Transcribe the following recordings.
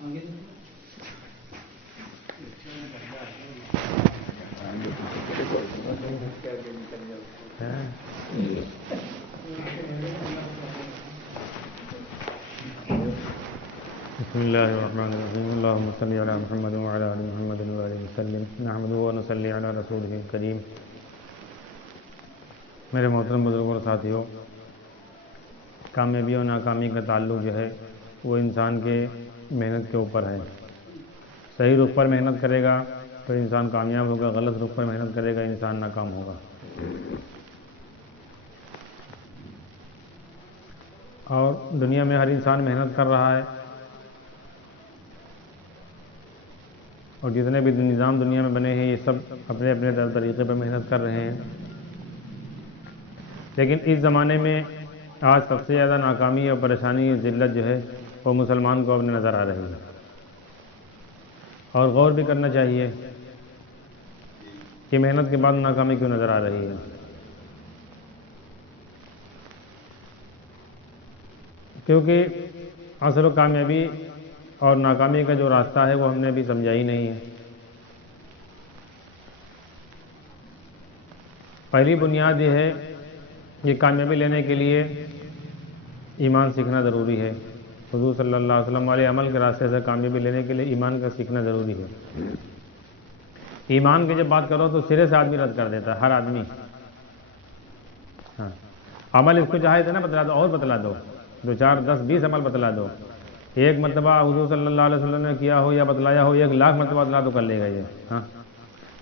بسم الله الرحمن الرحيم اللهم صل على محمد وعلى آل محمد وآله وسلم نحمده ونصلي على رسوله الكريم. میرے محترم بزرگوں اور ساتھیوں، کامیابی اور ناکامی کا تعلق جو ہے وہ انسان کے محنت کے اوپر ہے. صحیح رخ پر محنت کرے گا تو انسان کامیاب ہوگا، غلط رخ پر محنت کرے گا انسان ناکام ہوگا. اور دنیا میں ہر انسان محنت کر رہا ہے، اور جتنے بھی نظام دنیا میں بنے ہیں یہ سب اپنے اپنے طریقے پر محنت کر رہے ہیں. لیکن اس زمانے میں آج سب سے زیادہ ناکامی اور پریشانی ذلت جو ہے وہ مسلمان کو اپنے نظر آ رہی ہے. اور غور بھی کرنا چاہیے کہ محنت کے بعد ناکامی کیوں نظر آ رہی ہے. کیونکہ اصل و کامیابی اور ناکامی کا جو راستہ ہے وہ ہم نے ابھی سمجھا ہی نہیں ہے. پہلی بنیاد یہ ہے کہ کامیابی لینے کے لیے ایمان سیکھنا ضروری ہے. حضور صلی اللہ علیہ وسلم والے عمل کے راستے سے کامیابی لینے کے لیے ایمان کا سیکھنا ضروری ہے. ایمان کی جب بات کرو تو سرے سے آدمی رد کر دیتا ہے، ہر آدمی. ہاں، عمل اس کو چاہے تھے نا بتلا دو، اور بتلا دو، 2 4 10 20 عمل بتلا دو. ایک مرتبہ حضور صلی اللہ علیہ وسلم نے کیا ہو یا بتلایا ہو، 1 لاکھ مرتبہ بتلا تو کر لے گا یہ. ہاں،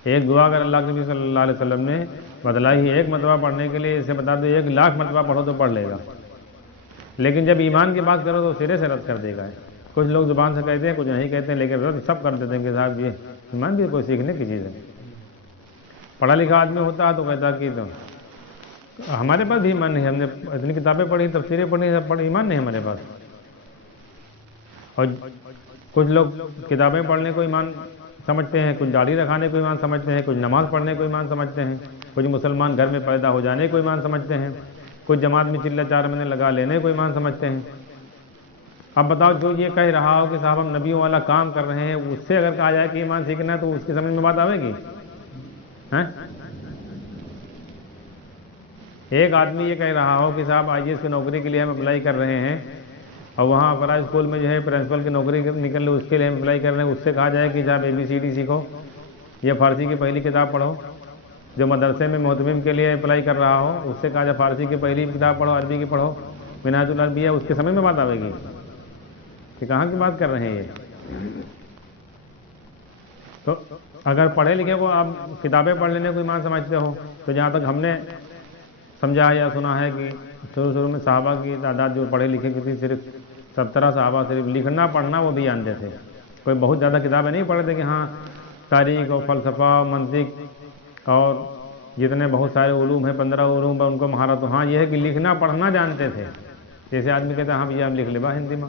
ایک دعا اگر اللہ کے نبی صلی اللہ علیہ وسلم نے بتلائی ہی 1 مرتبہ پڑھنے کے لیے، اسے بتا دو 1 لاکھ مرتبہ پڑھو تو پڑھ لے گا. لیکن جب ایمان کی بات کرو تو سرے سے رد کر دے گا. کچھ لوگ زبان سے کہتے ہیں، کچھ نہیں کہتے ہیں، لیکن رد سب کر دیتے ہیں کہ صاحب یہ ایمان بھی کوئی سیکھنے کی چیز ہے. پڑھا لکھا آدمی ہوتا ہے تو کہتا کہ تو ہمارے پاس بھی ایمان نہیں، ہم نے اتنی کتابیں پڑھی، تفسیریں پڑھی، ایمان نہیں ہمارے پاس. اور کچھ لوگ کتابیں پڑھنے کو ایمان سمجھتے ہیں، کچھ داڑھی رکھانے کو ایمان سمجھتے ہیں، کچھ نماز پڑھنے کو ایمان سمجھتے ہیں، کچھ مسلمان گھر میں پیدا ہو جانے کو ایمان سمجھتے ہیں، کچھ جماعت میں چلہ 4 مہینے لگا لینے کو ایمان سمجھتے ہیں. اب بتاؤ، جو یہ کہہ رہا ہو کہ صاحب ہم نبیوں والا کام کر رہے ہیں، اس سے اگر کہا جائے کہ ایمان سیکھنا ہے تو اس کی سمجھ میں بات آئے گی؟ ایک آدمی یہ کہہ رہا ہو کہ صاحب IAS کی نوکری کے لیے ہم اپلائی کر رہے ہیں، اور وہاں فرائی اسکول میں جو ہے پرنسپل کی نوکری نکل لے، اس کے لیے ہم اپلائی کر رہے ہیں. اس سے کہا جائے کہ صاحب ABCD سیکھو یا فارسی کی پہلی کتاب پڑھو. جو مدرسے میں محتمم کے لیے اپلائی کر رہا ہو، اس سے کہا جائے فارسی کی پہلی کتاب پڑھو، عربی کی پڑھو، منہاج العربیہ، اس کے سمجھ میں بات آئے گی کہ کہاں کی بات کر رہے ہیں یہ؟ تو اگر پڑھے لکھے کو آپ کتابیں پڑھ لینے کو ایمان سمجھتے ہو، تو جہاں تک ہم نے سمجھا یا سنا ہے کہ شروع میں صحابہ کی تعداد جو پڑھے لکھے کی تھی صرف 17 صحابہ، صرف لکھنا پڑھنا وہ بھی جانتے تھے. کوئی بہت زیادہ کتابیں نہیں پڑھتے کہ ہاں تاریخ اور فلسفہ، منطق اور جتنے بہت سارے علوم ہیں 15 علوم پر ان کو مہارت. ہاں یہ ہے کہ لکھنا پڑھنا جانتے تھے. جیسے آدمی کہتا ہے ہاں بھیا ہم لکھ لے ہندی میں،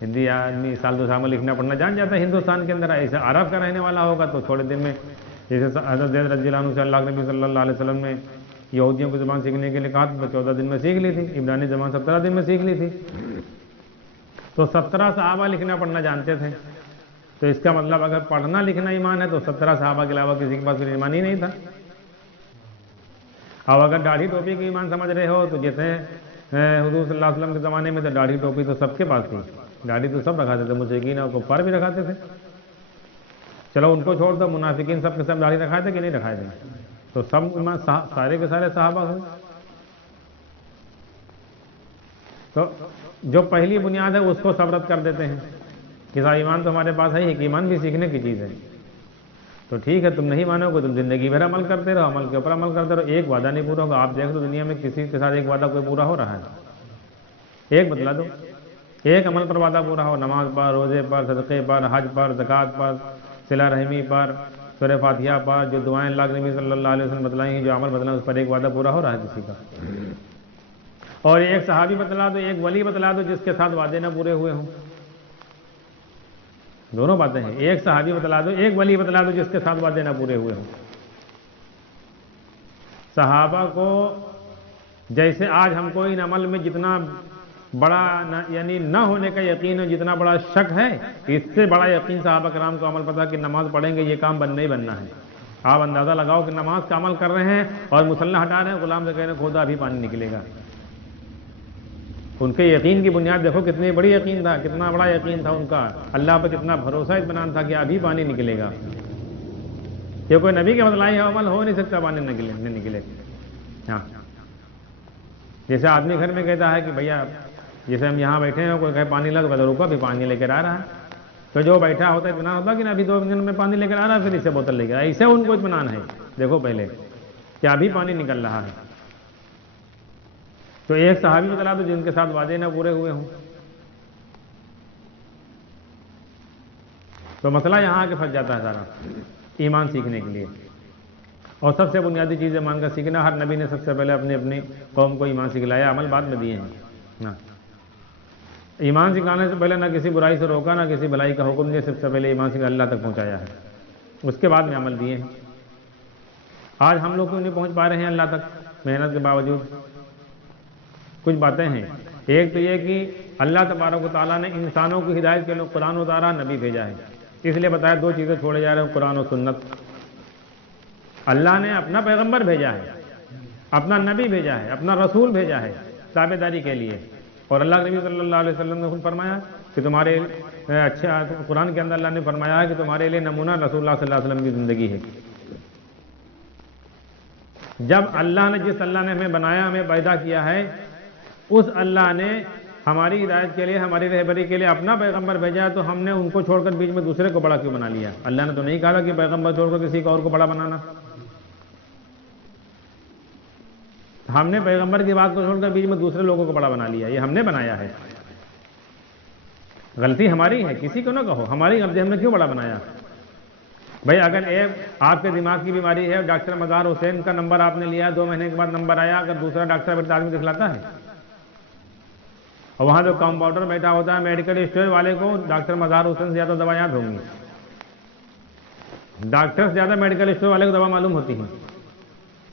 ہندی آدمی 1 2 سال میں لکھنا پڑھنا جان جاتا ہے ہندوستان کے اندر. ایسے عرب کا رہنے والا ہوگا تو تھوڑے دن میں، جیسے حضرت زید رضی اللہ عنہ سے اللہ کے نبی صلی اللہ علیہ وسلم نے یہودیوں کی زبان سیکھنے کے لیے کہا تو 14 دن میں سیکھ لی تھی. عبرانی زبان 17 دن میں سیکھ لی تھی. تو 17 صحابہ لکھنا پڑھنا جانتے تھے. تو اس کا مطلب اگر پڑھنا لکھنا ایمان ہے تو 17 صحابہ کے علاوہ کسی کے پاس کوئی ایمان ہی نہیں تھا. اب اگر داڑھی ٹوپی کی ایمان سمجھ رہے ہو تو جیسے حضور صلی اللہ علیہ وسلم کے زمانے میں تو داڑھی ٹوپی تو سب کے پاس تھی. داڑھی تو سب رکھاتے تھے، مشرکین اور کفار بھی رکھاتے تھے. چلو ان کو چھوڑ دو، منافقین سب کے سب داڑھی رکھائے تھے کہ نہیں رکھائے تھے؟ تو سب ایمان سارے کے سارے صحابہ ہوئے. تو جو پہلی بنیاد ہے اس کو سب رد کر دیتے ہیں کہ صاحب ایمان تو ہمارے پاس ہے ہی، کہ ایمان بھی سیکھنے کی چیز ہے. تو ٹھیک ہے، تم نہیں مانو گے، تم زندگی بھر عمل کرتے رہو، عمل کے اوپر عمل کرتے رہو، ایک وعدہ نہیں پورا ہوگا. آپ دیکھ لو دنیا میں کسی کے ساتھ ایک وعدہ کوئی پورا ہو رہا ہے؟ ایک بتلا دو، ایک عمل پر وعدہ پورا ہو، نماز پر، روزے پر، صدقے پر، حج پر، زکوٰۃ پر، صلہ رحمی پر، سورہ فاتحہ پر، جو دعائیں اللہ کے نبی صلی اللہ علیہ وسلم بتلائی ہیں، جو عمل بتلائیں، اس پر ایک وعدہ پورا ہو رہا ہے کسی کا؟ اور ایک صحابی بتلا دو، ایک ولی بتلا دو جس کے ساتھ وعدے نہ پورے ہوئے ہوں. دونوں باتیں ہیں، ایک صحابی بتلا دو، ایک ولی بتلا دو جس کے ساتھ وعدے نہ پورے ہوئے ہوں. صحابہ کو جیسے آج ہم کو ان عمل میں جتنا بڑا یعنی نہ ہونے کا یقین ہے، جتنا بڑا شک ہے، اس سے بڑا یقین صحابہ کرام کو عمل پتا کہ نماز پڑھیں گے، یہ کام بننا ہی بننا ہے۔ آپ اندازہ لگاؤ کہ نماز کا عمل کر رہے ہیں اور مسلح ہٹا رہے ہیں، غلام سے کہہ رہے ہیں خدا ابھی پانی نکلے گا۔ ان کے یقین کی بنیاد دیکھو کتنی بڑی یقین تھا، کتنا بڑا یقین تھا ان کا، اللہ پر کتنا بھروسہ اطمینان تھا کہ ابھی پانی نکلے گا۔ یہ کوئی نبی کے بتلائی عمل ہو نہیں سکتا پانی نکلے۔ ہاں، جیسے آدمی گھر میں کہتا ہے کہ بھیا جیسے ہم یہاں بیٹھے ہیں، کوئی کہے پانی لا تو کہتا رکو ابھی پانی لے کر آ رہا ہے، تو جو بیٹھا ہوتا ہے اطمینان ہوتا کہ ابھی 2 منٹ میں پانی لے کر آ رہا ہے، پھر اس سے بوتل لے کر آ، اسے ان کو اطمینان ہے دیکھو پہلے کہ ابھی پانی نکل رہا ہے۔ تو ایک صحابی بتلا دو جن کے ساتھ وعدے نہ پورے ہوئے ہوں۔ تو مسئلہ یہاں آ کے پھنس جاتا ہے سارا ایمان سیکھنے کے لیے۔ اور سب سے بنیادی چیز ایمان کا سیکھنا، ہر نبی نے سب سے پہلے اپنی قوم کو ایمان سکھلایا، عمل بعد میں دیے ہیں۔ ایمان سکھانے سے پہلے نہ کسی برائی سے روکا، نہ کسی بھلائی کا حکم دیا، سب سے پہلے ایمان سکھا اللہ تک پہنچایا ہے، اس کے بعد میں عمل دیے ہیں۔ آج ہم لوگ کیوں نہیں پہنچ پا رہے ہیں اللہ تک محنت کے باوجود؟ کچھ باتیں ہیں۔ ایک تو یہ کہ اللہ تبارک و تعالیٰ نے انسانوں کی ہدایت کے لیے قرآن اتارا، نبی بھیجا ہے، اس لیے بتایا 2 چیزیں چھوڑے جا رہے ہیں، قرآن و سنت۔ اللہ نے اپنا پیغمبر بھیجا ہے، اپنا نبی بھیجا ہے، اپنا رسول بھیجا ہے تابع داری کے لیے، اور اللہ کے نبی صلی اللہ علیہ وسلم نے خود فرمایا کہ تمہارے اچھا قرآن کے اندر اللہ نے فرمایا ہے کہ تمہارے لیے نمونہ رسول اللہ صلی اللہ علیہ وسلم کی زندگی ہے۔ جب اللہ نے جس اللہ نے ہمیں بنایا، ہمیں پیدا کیا ہے، اس اللہ نے ہماری ہدایت کے لیے، ہماری رہبری کے لیے اپنا پیغمبر بھیجا ہے، تو ہم نے ان کو چھوڑ کر بیچ میں دوسرے کو بڑا کیوں بنا لیا؟ اللہ نے تو نہیں کہا کہ پیغمبر چھوڑ کر کسی کو اور کو بڑا بنانا۔ ہم نے پیغمبر کی بات کو چھوڑ کر بیچ میں دوسرے لوگوں کو بڑا بنا لیا، یہ ہم نے بنایا ہے۔ غلطی ہماری ہے، کسی کو نہ کہو ہماری غلطی، ہم نے کیوں بڑا بنایا؟ بھائی اگر آپ کے دماغ کی بیماری ہے، ڈاکٹر مزار حسین کا نمبر آپ نے لیا، 2 مہینے کے بعد نمبر آیا، اگر دوسرا ڈاکٹر بیٹھا آدمی دکھلاتا ہے؟ اور وہاں جو کمپاؤنڈر بیٹھا ہوتا ہے میڈیکل اسٹور والے کو ڈاکٹر مزار حسین سے زیادہ دوا یاد ہوں گی، ڈاکٹر سے زیادہ میڈیکل اسٹور والے کو دوا معلوم ہوتی ہے۔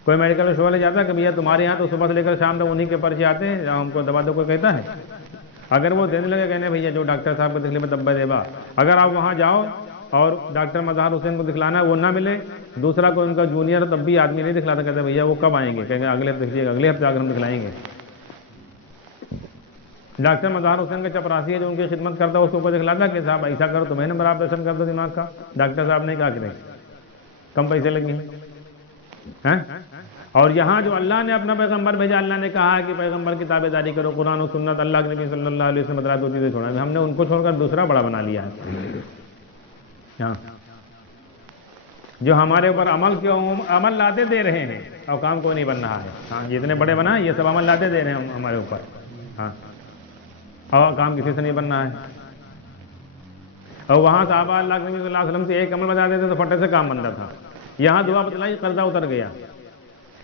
کوئی میڈیکل اسٹور والے جاتا ہے کہ بھیا تمہارے یہاں تو صبح سے لے کر شام تک انہیں کے پرچے آتے ہیں، ہم کو دوا دو، کوئی کہتا ہے؟ اگر وہ دینے لگے کہنے بھیا جو ڈاکٹر صاحب کو دکھلے میں دبا دے با، اگر آپ وہاں جاؤ اور ڈاکٹر مظہر حسین کو دکھلانا ہے، وہ نہ ملے، دوسرا کوئی ان کا جونیئر تب بھی آدمی نہیں دکھلاتا، کہتے ہیں بھیا وہ کب آئیں گے؟ کہیں گے اگلے ہفتے دکھائیے گا، اگلے ہفتے آ کر ہم دکھلائیں گے۔ ڈاکٹر مظہر حسین کا چپراسی ہے جو ان کی خدمت کرتا ہے، اس کو دکھلاتا کہ صاحب ایسا کرو تمہیں نمبر آپریشن کر دو دماغ کا، ڈاکٹر صاحب نے کہا کہ نہیں کم پیسے لگیں ہیں۔ اور یہاں جو اللہ نے اپنا پیغمبر بھیجا، اللہ نے کہا کہ پیغمبر کی تابع داری کرو، قرآن و سنت، اللہ کے نبی صلی اللہ علیہ وسلم بتایا 2 چیزیں چھوڑا، ہم نے ان کو چھوڑ کر دوسرا بڑا بنا لیا ہے۔ ہاں، جو ہمارے اوپر عمل لاتے دے رہے ہیں اور کام کوئی نہیں بن رہا ہے۔ ہاں، جتنے بڑے بنا یہ سب عمل لاتے دے رہے ہیں ہمارے اوپر، ہاں، اور کام کسی سے نہیں بن رہا ہے۔ اور وہاں صحابہ اللہ کے نبی صلی اللہ علیہ وسلم سے ایک عمل بتا دیتے تو پھٹے سے کام بنتا تھا، یہاں دعا بتلائی قرضہ اتر گیا،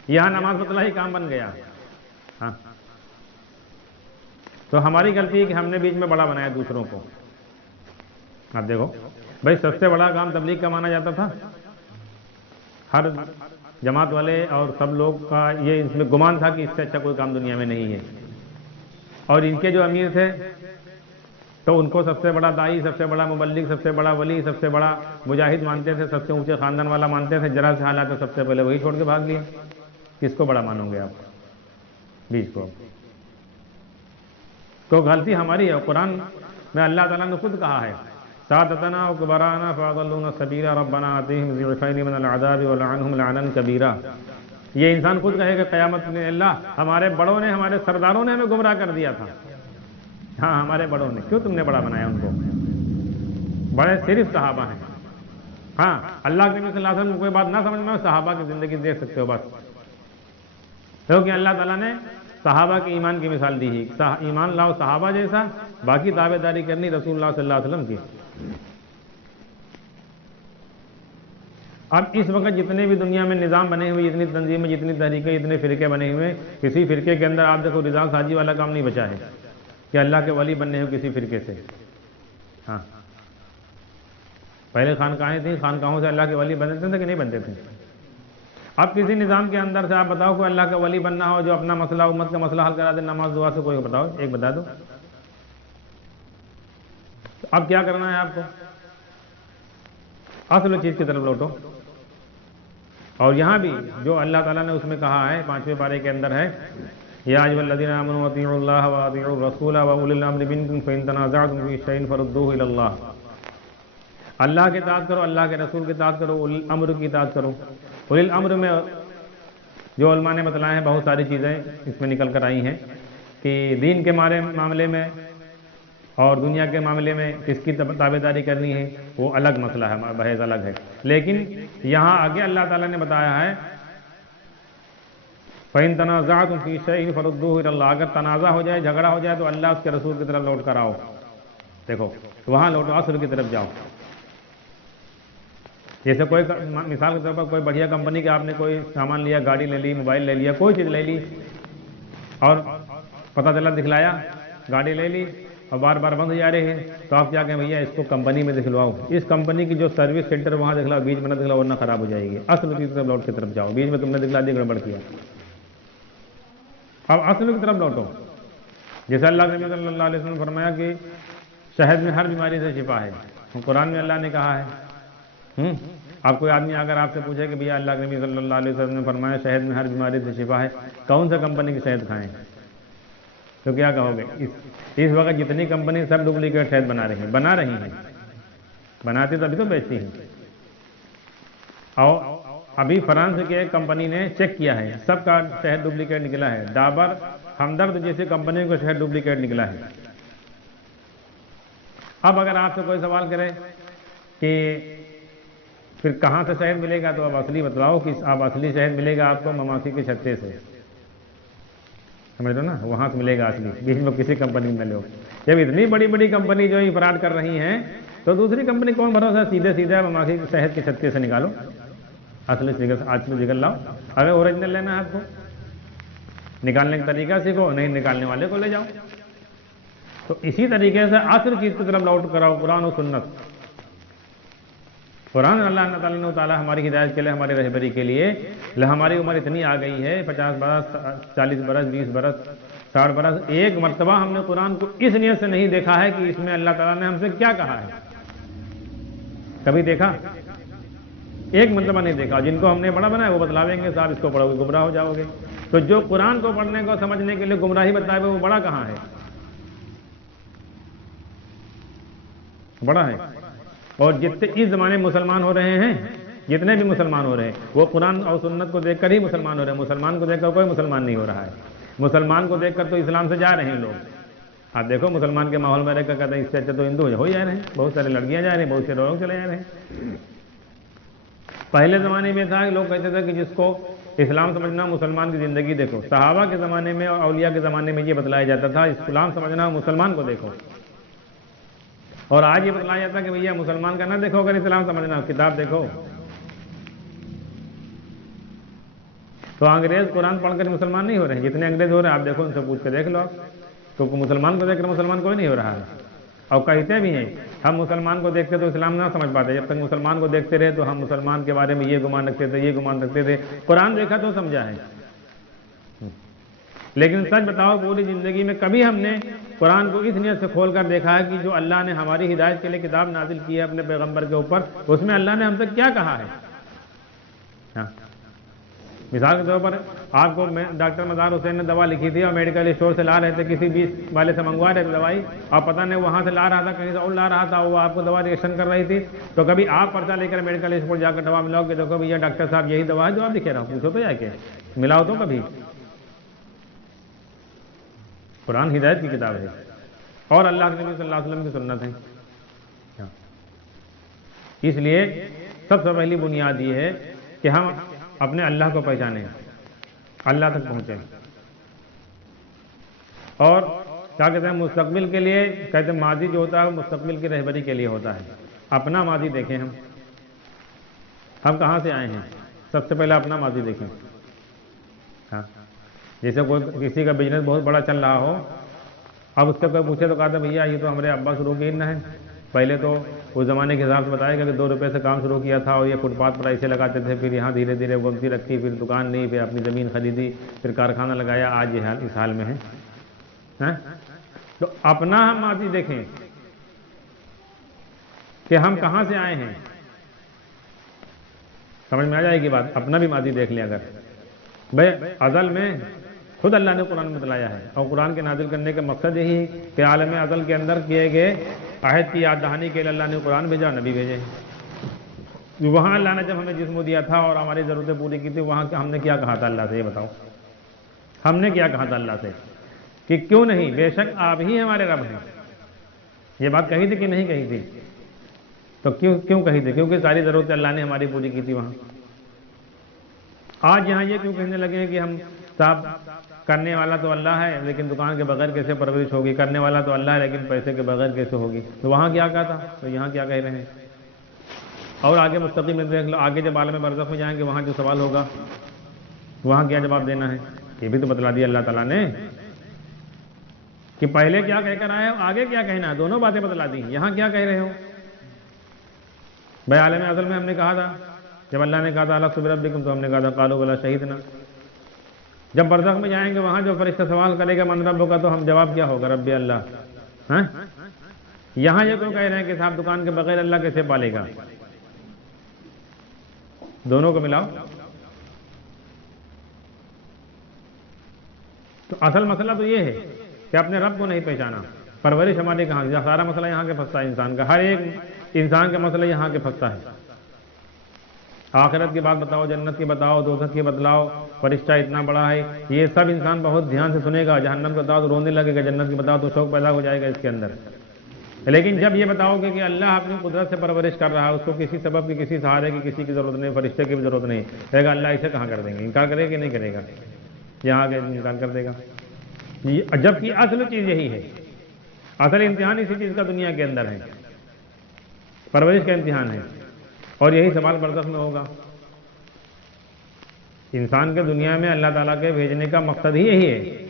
یہاں نماز بتلائی کام بن گیا۔ ہاں، تو ہماری غلطی ہے کہ ہم نے بیچ میں بڑا بنایا دوسروں کو۔ آپ دیکھو بھائی، سب سے بڑا کام تبلیغ کا مانا جاتا تھا، ہر جماعت والے اور سب لوگ کا یہ اس میں گمان تھا کہ اس سے اچھا کوئی کام دنیا میں نہیں ہے، اور ان کے جو امیر تھے تو ان کو سب سے بڑا دائی، سب سے بڑا مبلغ، سب سے بڑا ولی، سب سے بڑا مجاہد مانتے تھے، سب سے اونچے خاندان والا مانتے تھے، ذرا سے حالات سب سے پہلے وہی چھوڑ کے بھاگ لیے۔ کس کو بڑا مانو گے آپ؟ بیچ کو۔ تو غلطی ہماری ہے۔ قرآن میں اللہ تعالیٰ نے خود کہا ہے سادتنا و کبرانا فاضلونا السبیل ربنا آتیہم ضعفین من العذاب ولعنہم لعنا کبیرا۔ یہ انسان خود کہے کہ قیامت میں اللہ ہمارے بڑوں نے، ہمارے سرداروں نے ہمیں گمراہ کر دیا تھا۔ ہاں، ہمارے بڑوں نے، کیوں تم نے بڑا بنایا ان کو؟ بڑے صرف صحابہ ہیں۔ ہاں، اللہ کے نبی صلی اللہ علیہ وسلم کو کوئی بات نہ سمجھ میں، صحابہ کی زندگی دیکھ سکتے ہو بس، کیونکہ اللہ تعالیٰ نے صحابہ کے ایمان کی مثال دی ہے، ایمان لاؤ صحابہ جیسا، باقی تابع داری کرنی رسول اللہ صلی اللہ علیہ وسلم کی۔ اب اس وقت جتنے بھی دنیا میں نظام بنے ہوئے، جتنی تنظیمیں، جتنی تحریکیں، جتنے فرقے بنے ہوئے، کسی فرقے کے اندر آپ دیکھو رضا سازی والا کام نہیں بچا ہے کہ اللہ کے ولی بننے ہو کسی فرقے سے۔ ہاں، پہلے خانقاہیں تھیں، خانقاہوں سے اللہ کے ولی بنتے تھے کہ نہیں بنتے تھے؟ اب کسی نظام کے اندر سے آپ بتاؤ کوئی اللہ کا ولی بننا ہو جو اپنا مسئلہ امت کا مسئلہ حل کرا دے نماز دعا سے، کوئی بتاؤ، ایک بتا دو۔ اب کیا کرنا ہے آپ کو؟ اصل چیز کی طرف لوٹو۔ اور یہاں بھی جو اللہ تعالیٰ نے اس میں کہا ہے 5ویں پارے کے اندر ہے، یا ایھا الذین آمنوا اطیعوا اللہ واطیعوا الرسول واولی الامر منکم فان تنازعتم فی شیء فردوہ الی اللہ۔ اللہ کی اطاعت کرو، اللہ کے رسول کی اطاعت کرو، اولی الامر کی اطاعت کرو۔ اولی الامر میں جو علماء نے بتلایا ہیں بہت ساری چیزیں اس میں نکل کر آئی ہیں کہ دین کے معاملے میں اور دنیا کے معاملے میں کس کی تابعداری کرنی ہے وہ الگ مسئلہ ہے، بحث الگ ہے۔ لیکن یہاں آگے اللہ تعالیٰ نے بتایا ہے فَإِن تَنَازَعْتُمْ فِي شَيْءٍ فَرُدُّوهُ إِلَى اللَّهِ، اگر تنازع ہو جائے، جھگڑا ہو جائے تو اللہ اس کے رسول کی طرف لوٹ کر آؤ۔ دیکھو وہاں لوٹو، اصل کی طرف جاؤ۔ جیسے کوئی مثال کے طور پر کوئی بڑھیا کمپنی کا آپ نے کوئی سامان لیا، گاڑی لے لی، موبائل لے لیا، کوئی چیز لے لی اور پتہ چلا دکھلایا، گاڑی لے لی اور بار بار بند ہو جا رہے ہیں، تو آپ کیا کہیں بھیا اس کو کمپنی میں دکھلواؤ، اس کمپنی کی جو سروس سینٹر وہاں دکھلاؤ، بیچ میں نہ دکھلاؤ ورنہ خراب ہو جائے گی۔ اصل کی طرف لوٹ کی طرف جاؤ، بیچ میں تم نے دکھلا دی، گڑبڑ کیا۔ اب اصل کی طرف لوٹو۔ جیسے اللہ کے نبی صلی اللہ علیہ وسلم نے فرمایا کہ شہد میں ہر بیماری سے شفا ہے، قرآن میں اللہ نے کہا ہے۔ اب کوئی آدمی اگر آپ سے پوچھے کہ بھیا اللہ کے نبی صلی اللہ علیہ وسلم نے فرمایا شہد میں ہر بیماری سے شفا ہے، کون سا کمپنی کی شہد کھائیں، تو کیا کہو گے؟ اس وقت جتنی کمپنی سب ڈپلیکیٹ شہد بنا رہی ہیں، بناتی تبھی تو بیچتی ہیں۔ اور ابھی فرانس کی ایک کمپنی نے چیک کیا ہے، سب کا شہد ڈپلیکیٹ نکلا ہے، ڈابر، ہمدرد جیسی کمپنی کو شہد ڈپلیکیٹ نکلا ہے۔ اب اگر آپ سے کوئی سوال کرے کہ پھر کہاں سے شہد ملے گا، تو اب اصلی بتلاؤ کہ اب اصلی شہد ملے گا آپ کو مماسی کے چھتے سے، سمجھ لو نا، وہاں سے ملے گا اصلی، بیچ میں کسی کمپنی میں لو۔ جب اتنی بڑی بڑی کمپنی جو فراڈ کر رہی ہیں تو دوسری کمپنی کون بھروسہ، سیدھے مماسی کے شہد کے چھتے سے نکالو، اصلی جگر لاؤ۔ اگر اوریجنل لینا ہے آپ کو، نکالنے کا طریقہ سیکھو، نہیں نکالنے والے کو لے جاؤ۔ تو اسی طریقے سے اصل چیز کی طرف لوٹ کراؤ، قرآن و سنت۔ قرآن اللہ تعالیٰ ہماری ہدایت کے لیے، ہماری رہبری کے لیے، ہماری عمر اتنی آ گئی ہے 50 برس 40 برس 20 برس 60 برس، ایک مرتبہ ہم نے قرآن کو اس نیت سے نہیں دیکھا ہے کہ اس میں اللہ تعالیٰ نے ہم سے کیا کہا ہے، کبھی دیکھا؟ ایک مرتبہ نہیں دیکھا۔ جن کو ہم نے بڑا بنایا وہ بتلاویں گے، صاحب اس کو پڑھو گے گمراہ ہو جاؤ گے۔ تو جو قرآن کو پڑھنے کو سمجھنے کے لیے گمراہی بتائے وہ بڑا کہاں ہے؟ بڑا ہے۔ اور جتنے اس زمانے میں مسلمان ہو رہے ہیں، جتنے بھی مسلمان ہو رہے ہیں وہ قرآن اور سنت کو دیکھ کر ہی مسلمان ہو رہے ہیں، مسلمان کو دیکھ کر کوئی مسلمان نہیں ہو رہا ہے۔ مسلمان کو دیکھ کر تو اسلام سے جا رہے ہیں لوگ۔ آپ دیکھو مسلمان کے ماحول میں رہ کر کہتے ہیں اس سے اچھا تو ہندو ہو جا رہے ہیں، بہت سارے لڑکیاں جا رہے ہیں، بہت سے لوگ چلے جا رہے ہیں۔ پہلے زمانے میں تھا لوگ کہتے تھے کہ جس کو اسلام سمجھنا مسلمان کی زندگی دیکھو، صحابہ کے زمانے میں اور اولیاء کے زمانے میں یہ بتلایا جاتا تھا اسلام سمجھنا مسلمان کو دیکھو، اور آج یہ بتلایا جاتا ہے کہ بھیا مسلمان کا نہ دیکھو، اگر اسلام سمجھنا کتاب دیکھو۔ تو انگریز قرآن پڑھ کر مسلمان نہیں ہو رہے ہیں، جتنے انگریز ہو رہے ہیں آپ دیکھو، ان سے پوچھ کے دیکھ لو، تو مسلمان کو دیکھ کر مسلمان کوئی نہیں ہو رہا ہے۔ اور کہتے بھی ہیں ہم مسلمان کو دیکھتے تو اسلام نہ سمجھ پاتے، جب تک مسلمان کو دیکھتے رہے تو ہم مسلمان کے بارے میں یہ گمان رکھتے تھے، یہ گمان رکھتے تھے، قرآن دیکھا تو سمجھا ہے۔ لیکن سچ بتاؤ پوری زندگی میں کبھی ہم نے قرآن کو اس نیت سے کھول کر دیکھا ہے کہ جو اللہ نے ہماری ہدایت کے لیے کتاب نازل کی ہے اپنے پیغمبر کے اوپر، اس میں اللہ نے ہم سے کیا کہا ہے؟ مثال کے طور پر آپ کو ڈاکٹر مزار حسین نے دوا لکھی تھی اور میڈیکل اسٹور سے لا رہے تھے، کسی بھی والے سے منگوا رہے تھے دوائی، آپ پتہ نہیں وہاں سے لا رہا تھا کہیں سے اور لا رہا تھا، وہ آپ کو دوا ریئیکشن کر رہی تھی، تو کبھی آپ پرچہ لے کر میڈیکل اسٹور جا کر دوا ملاؤ کہ دیکھو بھیا ڈاکٹر صاحب یہی دوا ہے جو آپ لکھے رہا، پوچھو تو جا کے ملاؤ تو کبھی؟ قرآن ہدایت کی کتاب ہے اور اللہ کے نبی صلی اللہ علیہ وسلم کی سنت ہے۔ اس لیے سب سے پہلی بنیاد یہ ہے کہ ہم اپنے اللہ کو پہچانیں، اللہ تک پہنچیں، اور کیا کہتے ہیں مستقبل کے لیے، کہتے ہیں ماضی جو ہوتا ہے مستقبل کی رہبری کے لیے ہوتا ہے۔ اپنا ماضی دیکھیں، ہم کہاں سے آئے ہیں، سب سے پہلے اپنا ماضی دیکھیں۔ جیسے کوئی کسی کا بزنس بہت بڑا چل رہا ہو، اب اس سے کوئی پوچھے تو کہتا ہے بھیا یہ تو ہمارے ابا شروع کے نہ ہے، پہلے تو اس زمانے کے حساب سے بتائے گا کہ 2 روپے سے کام شروع کیا تھا اور یہ فٹ پاتھ پر ایسے لگاتے تھے، پھر یہاں دھیرے دھیرے بنتی رکھی، پھر دکان لی، پھر اپنی زمین خریدی، پھر کارخانہ لگایا، آج یہ حال اس حال میں ہے۔ تو اپنا ہم ماضی دیکھیں کہ ہم کہاں سے آئے ہیں، سمجھ میں آ جائے گی بات۔ اپنا بھی ماضی دیکھ لیں اگر بھائی ازل میں خود اللہ نے قرآن میں بتلایا ہے، اور قرآن کے نازل کرنے کا مقصد یہی ہے کہ عالم ازل کے اندر کیے گئے عہد کی یاد دہانی کے لیے اللہ نے قرآن بھیجا، نبی بھیجے۔ وہاں اللہ نے جب ہمیں جسم دیا تھا اور ہماری ضرورتیں پوری کی تھی، وہاں ہم نے کیا کہا تھا اللہ سے، یہ بتاؤ ہم نے کیا کہا تھا اللہ سے کہ کیوں نہیں، بے شک آپ ہی ہمارے رب ہیں۔ یہ بات کہی تھی کہ نہیں کہی تھی؟ تو کیوں کہی تھی؟ کیونکہ ساری ضرورتیں اللہ نے ہماری پوری کی تھی وہاں۔ آج یہاں یہ کیوں کہنے لگے ہیں کہ ہم صاحب کرنے والا تو اللہ ہے لیکن دکان کے بغیر کیسے پرورش ہوگی، کرنے والا تو اللہ ہے لیکن پیسے کے بغیر کیسے ہوگی؟ تو وہاں کیا کہا تھا، تو یہاں کیا کہہ رہے ہیں؟ اور آگے مستقیم میں دیکھ لو، آگے جب عالم برزخ میں جائیں گے وہاں جو سوال ہوگا وہاں کیا جواب دینا ہے، یہ بھی تو بتلا دیا اللہ تعالیٰ نے کہ پہلے کیا کہہ کر آئے ہو، آگے کیا کہنا ہے، دونوں باتیں بتلا دی۔ یہاں کیا کہہ رہے ہو بھائی؟ عالم ازل میں ہم نے کہا تھا، جب اللہ نے کہا تھا الست بربکم، تو ہم نے کہا تھا قالوا بلی شہیدنا۔ جب برزخ میں جائیں گے وہاں جو فرشتہ سوال کرے گا من ربک، تو ہم جواب کیا ہوگا، رب اللہ۔ ہاں یہاں یہ کیوں کہہ رہے ہیں کہ صاحب دکان کے بغیر اللہ کیسے پالے گا؟ دونوں کو ملاؤ تو اصل مسئلہ تو یہ ہے کہ اپنے رب کو نہیں پہچانا، پرورش ہماری کہاں سے؟ سارا مسئلہ یہاں کے پھنستا ہے انسان کا، ہر ایک انسان کا مسئلہ یہاں کے پھنستا ہے۔ آخرت کی بات بتاؤ، جنت کی بتاؤ، دوزخ کی بتلاؤ، فرشتہ اتنا بڑا ہے، یہ سب انسان بہت دھیان سے سنے گا۔ جہنم کو بتاؤ تو رونے لگے گا، جنت کی بتاؤ تو شوق پیدا ہو جائے گا اس کے اندر۔ لیکن جب یہ بتاؤ گے کہ اللہ اپنی قدرت سے پرورش کر رہا ہے، اس کو کسی سبب کی، کسی سہارے کی، کسی کی ضرورت نہیں، فرشتے کی بھی ضرورت نہیں، کہے گا اللہ اسے کہاں کر دیں گے؟ انکار کرے گا کہ نہیں کرے گا؟ یہاں آگے انکار کر دے گا۔ جبکہ اصل چیز یہی ہے، اصل امتحان اسی چیز کا دنیا کے اندر ہے، پرورش کا امتحان ہے، اور یہی سوال برزخ میں ہوگا۔ انسان کے دنیا میں اللہ تعالیٰ کے بھیجنے کا مقصد ہی یہی ہے۔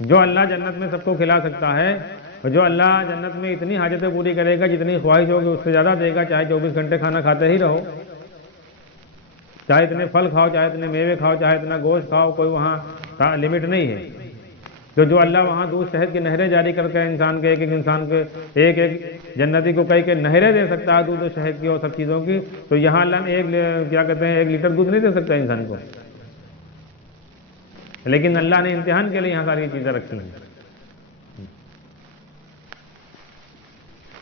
جو اللہ جنت میں سب کو کھلا سکتا ہے، اور جو اللہ جنت میں اتنی حاجتیں پوری کرے گا جتنی خواہش ہوگی اس سے زیادہ دے گا، چاہے 24 گھنٹے کھانا کھاتے ہی رہو، چاہے اتنے پھل کھاؤ، چاہے اتنے میوے کھاؤ، چاہے اتنا گوشت کھاؤ، کوئی وہاں لمٹ نہیں ہے۔ جو اللہ وہاں دودھ شہد کی نہریں جاری کر کے انسان کے ایک انسان کے ایک جنتی کو کئی نہریں دے سکتا ہے دودھ و شہد کی اور سب چیزوں کی، تو یہاں اللہ نے کیا کہتے ہیں 1 لیٹر دودھ نہیں دے سکتا انسان کو، لیکن اللہ نے امتحان کے لیے یہاں ساری چیزیں رکھی ہیں۔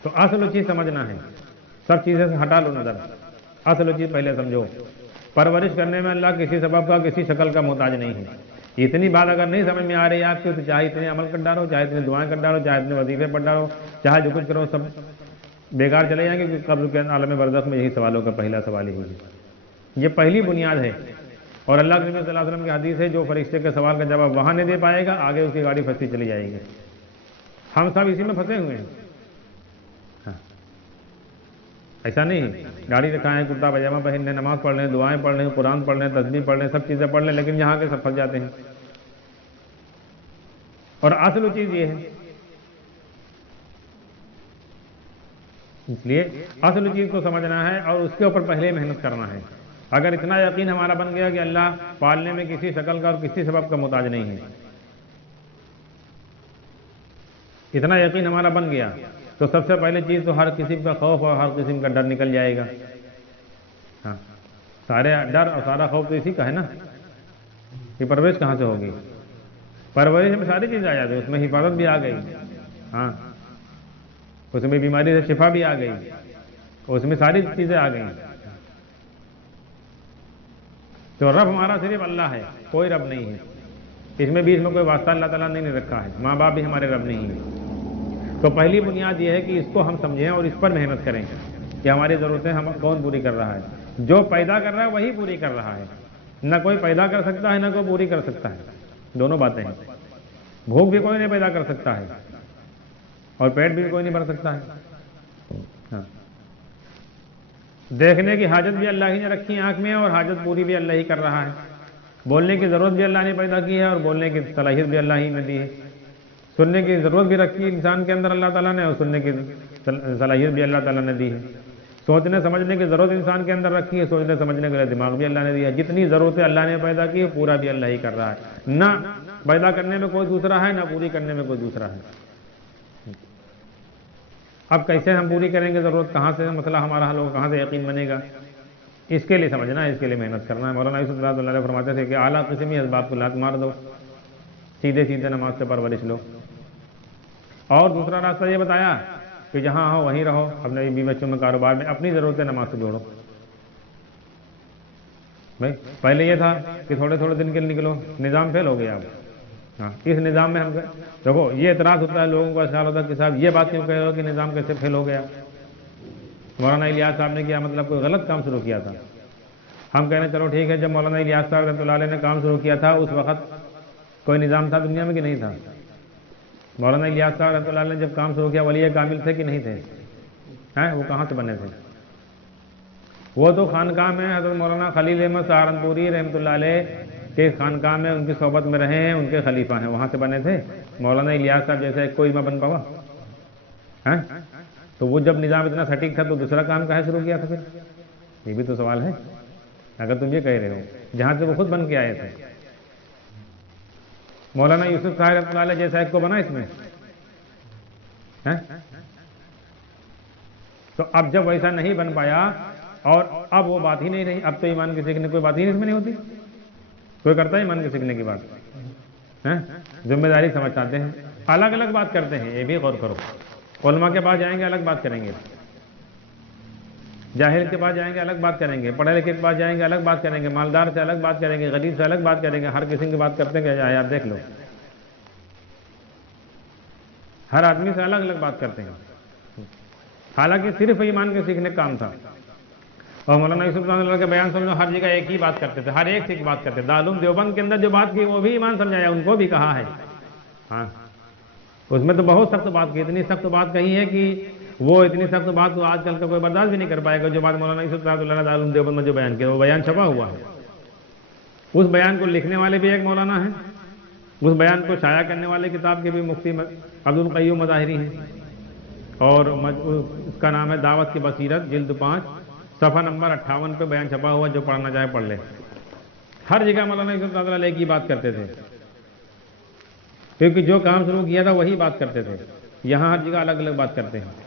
تو اصل چیز سمجھنا ہے، سب چیزیں سے ہٹا لو نظر، اصل چیز پہلے سمجھو۔ پرورش کرنے میں اللہ کسی سبب کا، کسی شکل کا محتاج نہیں ہے۔ اتنی بات اگر نہیں سمجھ میں آ رہی ہے آپ کو، تو چاہے اتنے عمل کر ڈالو، چاہے اتنے دعائیں کر ڈالو، چاہے اتنے وظیفے پڑھ ڈالو، چاہے جو کچھ کرو، سب بیکار چلے جائیں گے، کیونکہ قبر کے عالم برزخ میں یہی سوالوں کا پہلا سوال ہی ہوگی۔ یہ پہلی بنیاد ہے، اور اللہ کے نبی صلی اللہ علیہ وسلم کی حدیث ہے جو فرشتے کے سوال کا جواب وہاں نہیں دے پائے گا، آگے اس کی گاڑی پھنستی چلی جائے گی۔ ہم سب اسی میں پھنسے ہوئے ہیں۔ ایسا نہیں گاڑی رکھا ہے، کرتا پاجامہ پہن لیں، نماز پڑھ لیں، دعائیں پڑھ لیں، قرآن پڑھ لیں، تسبیح پڑھ لیں، سب چیزیں پڑھ لیں، لیکن یہاں کے سب پھنس جاتے ہیں۔ اور اصل چیز یہ ہے، اس لیے اصل چیز کو سمجھنا ہے اور اس کے اوپر پہلے محنت کرنا ہے۔ اگر اتنا یقین ہمارا بن گیا کہ اللہ پالنے میں کسی شکل کا اور کسی سبب کا محتاج نہیں ہے، اتنا یقین ہمارا بن گیا تو سب سے پہلے چیز تو ہر قسم کا خوف اور ہر قسم کا ڈر نکل جائے گا۔ ہاں سارے ڈر اور سارا خوف تو اسی کا ہے نا، کہ پرورش کہاں سے ہوگی؟ پرورش میں ساری چیزیں آ جاتی ہیں، اس میں حفاظت بھی آ گئی، ہاں اس میں بیماری سے شفا بھی آ گئی، اس میں ساری چیزیں آ گئی۔ تو رب ہمارا صرف اللہ ہے، کوئی رب نہیں ہے، اس میں بیچ میں کوئی واسطہ اللہ تعالیٰ نے نہیں رکھا ہے، ماں باپ بھی ہمارے رب نہیں ہیں۔ تو پہلی بنیاد یہ ہے کہ اس کو ہم سمجھیں اور اس پر محنت کریں کہ ہماری ضرورتیں ہم کون پوری کر رہا ہے؟ جو پیدا کر رہا ہے وہی پوری کر رہا ہے، نہ کوئی پیدا کر سکتا ہے نہ کوئی پوری کر سکتا ہے، دونوں باتیں ہیں۔ بھوک بھی کوئی نہیں پیدا کر سکتا ہے اور پیٹ بھی کوئی نہیں بھر سکتا ہے۔ ہاں دیکھنے کی حاجت بھی اللہ ہی نے رکھی ہے آنکھ میں، اور حاجت پوری بھی اللہ ہی کر رہا ہے۔ بولنے کی ضرورت بھی اللہ نے پیدا کی ہے اور بولنے کی صلاحیت بھی اللہ ہی نے دی ہے۔ سننے کی ضرورت بھی رکھی ہے انسان کے اندر اللہ تعالیٰ نے، اور سننے کی صلاحیت بھی اللہ تعالیٰ نے دی ہے۔ سوچنے سمجھنے کی ضرورت انسان کے اندر رکھی ہے، سوچنے سمجھنے کے لیے دماغ بھی اللہ نے دیا ہے۔ جتنی ضرورتیں اللہ نے پیدا کی ہے پورا بھی اللہ ہی کر رہا ہے، نہ پیدا کرنے میں کوئی دوسرا ہے، نہ پوری کرنے میں کوئی دوسرا ہے۔ اب کیسے ہم پوری کریں گے ضرورت، کہاں سے مسئلہ ہمارا حل ہوگا، کہاں سے یقین بنے گا، اس کے لیے سمجھنا ہے، اس کے لیے محنت کرنا ہے۔ مولانا یوسف رحمۃ اللہ علیہ فرماتے تھے کہ اعلیٰ قسمی اسباب کو لات مار دو، سیدھے سیدھے نماز سے پرورش لو۔ اور دوسرا راستہ یہ بتایا کہ جہاں ہو وہیں رہو، اپنے بیوی بچوں میں، کاروبار میں، اپنی ضرورتیں نماز سے جوڑو۔ بھائی پہلے یہ تھا کہ تھوڑے تھوڑے دن کے لیے نکلو، نظام فیل ہو گیا اب۔ ہاں اس نظام میں ہم دیکھو یہ اعتراض ہوتا ہے لوگوں کا، خیال ہوتا ہے کہ صاحب یہ بات کیوں کہہ رہے ہو کہ نظام کیسے فیل ہو گیا۔ مولانا الیاس صاحب نے کیا مطلب کوئی غلط کام شروع کیا تھا؟ ہم کہنے چلو ٹھیک ہے، جب مولانا الیاس صاحب رحمۃ اللہ علیہ نے کام شروع کیا تھا اس وقت کوئی نظام تھا دنیا میں کہ نہیں تھا؟ مولانا الیاس صاحب رحمۃ اللہ علیہ نے جب کام شروع کیا ولی کامل تھے کہ نہیں تھے؟ ہیں وہ کہاں سے بنے تھے؟ وہ تو خانقاہ میں حضرت مولانا خلیل احمد سہارنپوری رحمۃ اللہ علیہ کے خانقاہ میں ان کی صحبت میں رہے ہیں، ان کے خلیفہ ہیں، وہاں سے بنے تھے۔ مولانا الیاس صاحب جیسے کوئی نہ بن پاوا ہے؟ تو وہ جب نظام اتنا سٹیک تھا تو دوسرا کام کہاں شروع کیا تھا پھر؟ یہ بھی تو سوال ہے، اگر تم یہ کہہ رہے ہو جہاں سے وہ خود بن کے آئے تھے۔ مولانا یوسف صاحب رحمۃ اللہ علیہ جیسا ایک کو بنا اس میں ہے؟ تو اب جب ویسا نہیں بن پایا اور اب وہ بات ہی نہیں رہی، اب تو ایمان کے سیکھنے کوئی بات ہی اس میں نہیں ہوتی، کوئی کرتا ہے ایمان کے سیکھنے کی بات؟ ذمہ داری سمجھ آتے ہیں، الگ الگ بات کرتے ہیں، یہ بھی غور کرو۔ علماء کے پاس جائیں گے الگ بات کریں گے، جاہل کے پاس جائیں گے الگ بات کریں گے، پڑھے لکھے کے پاس جائیں گے الگ بات کریں گے، مالدار سے الگ بات کریں گے، غریب سے الگ بات کریں گے، ہر کسی کی بات کرتے ہیں کہ آپ دیکھ لو، ہر آدمی سے الگ الگ بات کرتے ہیں، حالانکہ صرف ایمان کے سیکھنے کا کام تھا۔ اور مولانا یوسف رحمۃ اللہ کے بیان سمجھو ہر جگہ ایک ہی بات کرتے تھے، ہر ایک سے ایک بات کرتے تھے۔ دارالعلوم دیوبند کے اندر جو بات کی وہ بھی ایمان سمجھایا، ان کو بھی کہا ہے، ہاں اس میں تو بہت سخت بات کی، اتنی سخت بات کہی ہے کہ وہ اتنی سخت بات کو آج کل کا کوئی برداشت بھی نہیں کر پائے گا۔ جو بات مولانا یوسف رحمۃ اللہ دارالعلوم دیوبند میں جو بیان کیا وہ بیان چھپا ہوا ہے، اس بیان کو لکھنے والے بھی ایک مولانا ہیں، اس بیان کو شائع کرنے والے کتاب کے بھی مفتی عبدالقیوم مظاہری ہیں، اور اس کا نام ہے دعوت کی بصیرت، جلد 5 صفحہ نمبر 58 پہ بیان چھپا ہوا، جو پڑھنا چاہے پڑھ لے۔ ہر جگہ مولانا یوسف رحمۃ اللہ علیہ کی بات کرتے تھے، کیونکہ جو کام شروع کیا تھا وہی بات کرتے تھے، یہاں ہر جگہ الگ الگ بات کرتے ہیں۔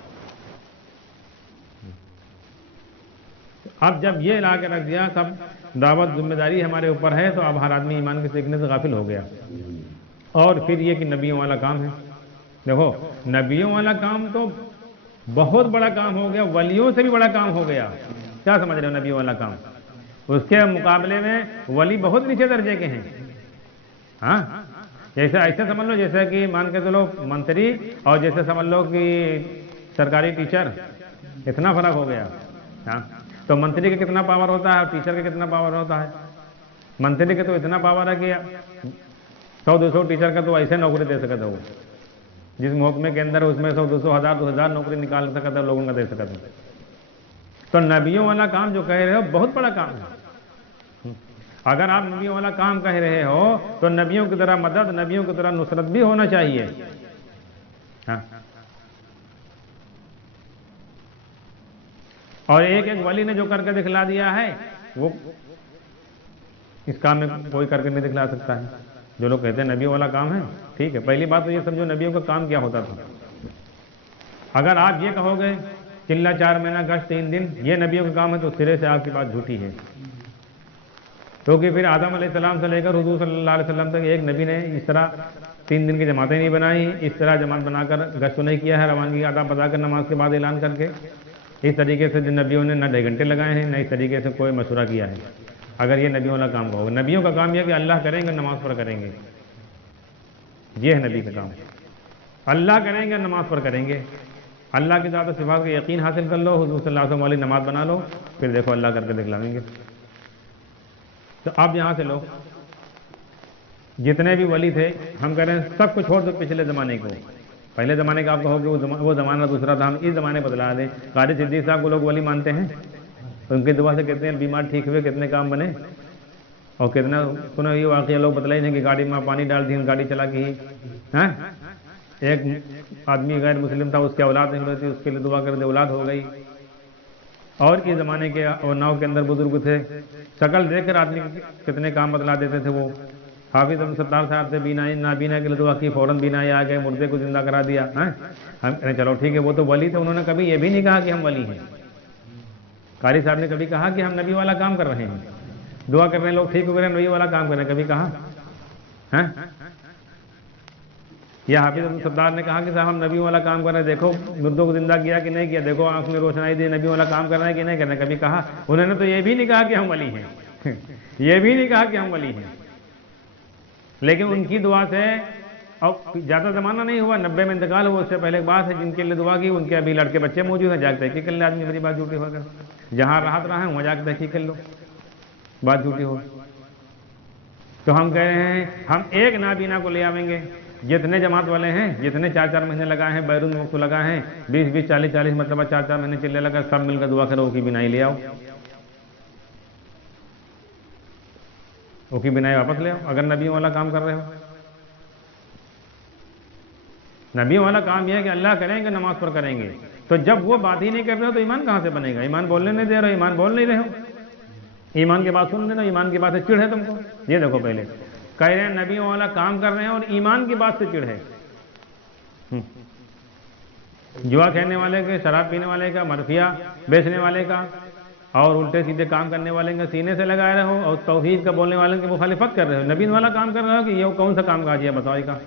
اب جب یہ لا کے رکھ دیا سب دعوت ذمہ داری ہمارے اوپر ہے، تو اب ہر آدمی ایمان کے سیکھنے سے غافل ہو گیا۔ اور پھر یہ کہ نبیوں والا کام ہے، دیکھو نبیوں والا کام تو بہت بڑا کام ہو گیا، ولیوں سے بھی بڑا کام ہو گیا۔ کیا سمجھ رہے ہو؟ نبیوں والا کام اس کے مقابلے میں ولی بہت نیچے درجے کے ہیں۔ ہاں جیسے ایسے سمجھ لو جیسے کہ مان کے چلو منتری اور جیسے سمجھ لو کہ سرکاری ٹیچر، اتنا فرق ہو گیا۔ ہاں تو منتری کا کتنا پاور ہوتا ہے اور ٹیچر کا کتنا پاور ہوتا ہے؟ منتری کا تو اتنا پاور ہے کہ 100-200 ٹیچر کا تو ایسے نوکری دے سکتا وہ، جس محکمے کے اندر اس میں 100-200 1000 نوکری نکال سکتا ہے، لوگوں کا دے سکتا ہے۔ تو نبیوں والا کام جو کہہ رہے ہو بہت بڑا کام ہے۔ اگر آپ نبیوں والا کام کہہ رہے ہو تو نبیوں کی طرح مدد، نبیوں کی طرح نصرت بھی ہونا چاہیے۔ ہاں اور ایک ایک ولی نے جو کر کے دکھلا دیا ہے وہ اس کام میں کوئی کر کے نہیں دکھلا سکتا ہے۔ جو لوگ کہتے ہیں نبیوں والا کام ہے، ٹھیک ہے، پہلی بات تو یہ سمجھو نبیوں کا کام کیا ہوتا تھا۔ اگر آپ یہ کہو گے چلہ 4 مہینہ گشت 3 دن یہ نبیوں کا کام ہے تو سرے سے آپ کی بات جھوٹی ہے، کیونکہ پھر آدم علیہ السلام سے لے کر حضور صلی اللہ علیہ وسلم تک ایک نبی نے اس طرح 3 دن کی جماعتیں نہیں بنائی، اس طرح جماعت بنا کر گشت نہیں کیا ہے، روانگی آداب بتا کر نماز کے بعد اعلان کر کے، اس طریقے سے جن نبیوں نے نہ 2.5 گھنٹے لگائے ہیں، نہ اس طریقے سے کوئی مشورہ کیا ہے۔ اگر یہ نبیوں والا کام ہوگا، نبیوں کا کام یہ کہ اللہ کریں گے نماز پر کریں گے، یہ ہے نبی کا کام، اللہ کریں گے نماز پر کریں گے، اللہ کی ذات و صفات کا یقین حاصل کر لو، حضور صلی اللہ علیہ وسلم والی نماز بنا لو، پھر دیکھو اللہ کر کے دکھلاویں گے۔ تو اب یہاں سے لو جتنے بھی ولی تھے، ہم کہہ رہے ہیں سب کو چھوڑ دو پچھلے زمانے کو، پہلے زمانے کا آپ کہو کہ وہ زمانہ دوسرا تھا، ہم اس زمانے بدلا دیں۔ قاری صدیق صاحب کو لوگ ولی مانتے ہیں، ان کی دعا سے کتنے بیمار ٹھیک ہوئے، کتنے کام بنے، اور کتنا سنا یہ واقعہ لوگ بتلائی نہیں کہ گاڑی میں پانی ڈال دی، گاڑی چلا کے ہی ایک آدمی غیر مسلم تھا، اس کی اولاد نہیں ہوئی تھی، اس کے لیے دعا کر دے، اولاد ہو گئی۔ اور کے زمانے کے ناؤ کے اندر بزرگ تھے، شکل دیکھ کر آدمی کتنے کام بتلا دیتے تھے وہ۔ حافظ عبد الستار صاحب سے بینائی نابینا کے لیے دعا کی، فوراً بینائی آ گئے، مردے کو زندہ کرا دیا۔ ہم کہتے چلو ٹھیک ہے، وہ تو ولی تھے، انہوں نے کبھی یہ بھی نہیں کہا کہ ہم ولی ہیں۔ قاری صاحب نے کبھی کہا کہ ہم نبی والا کام کر رہے ہیں، دعا کر رہے ہیں لوگ ٹھیک ہو گئے، نبی والا کام کر رہے ہیں، کبھی کہا؟ یا حافظ عبد الستار نے کہا کہ صاحب ہم نبی والا کام کر رہے ہیں، دیکھو مردوں کو زندہ کیا کہ نہیں کیا، دیکھو آنکھ میں روشنائی دی، نبی والا کام کر رہے ہیں کہ نہیں کر رہے ہیں، کبھی کہا؟ انہوں نے تو یہ بھی نہیں کہا کہ ہم ولی ہیں یہ بھی نہیں کہا کہ ہم ولی ہیں، لیکن ان کی دعا سے، اور زیادہ زمانہ نہیں ہوا، 90 میں انتقال ہوا، اس سے پہلے ایک بات ہے جن کے لیے دعا کی ان کے ابھی لڑکے بچے موجود ہیں، جا کے تحقیق کر لے آدمی، میری بات جھوٹی ہو کر جہاں راحت رہا ہے وہاں جا کے تحقیق کر لو، بات جھوٹی ہو۔ تو ہم کہہ رہے ہیں ہم ایک نابینا کو لے آویں گے، جتنے جماعت والے ہیں، جتنے 4 مہینے لگائے ہیں، بیرون ملک لگائے ہیں، 20 40 مرتبہ 4 مہینے چلنے لگا، سب مل کر دعا کرو کی بینائی لے آؤ، وہ کی بینائی واپس لے آؤ، اگر نبیوں والا کام کر رہے ہو۔ نبیوں والا کام یہ ہے کہ اللہ کریں گے، نماز پر کریں گے، تو جب وہ بات ہی نہیں کر رہے ہو تو ایمان کہاں سے بنے گا؟ ایمان بولنے نہیں دے رہے، ایمان بول نہیں رہے ہو، ایمان کی بات سن لینا، ایمان کی بات سے چڑھ ہے تم کو۔ یہ دیکھو پہلے کہہ رہے ہیں نبیوں والا کام کر رہے ہیں اور ایمان کی بات سے چڑھ ہے۔ جوا کھیلنے والے کے، شراب پینے والے کا، مرفیہ بیچنے والے کا اور الٹے سیدھے کام کرنے والے کا سینے سے لگائے رہے ہو، اور توحید کا بولنے والے کی مخالفت کر رہے ہو، نبی والا کام کر رہے ہو کہ یہ کون سا کام کہا جی بتاؤ کا؟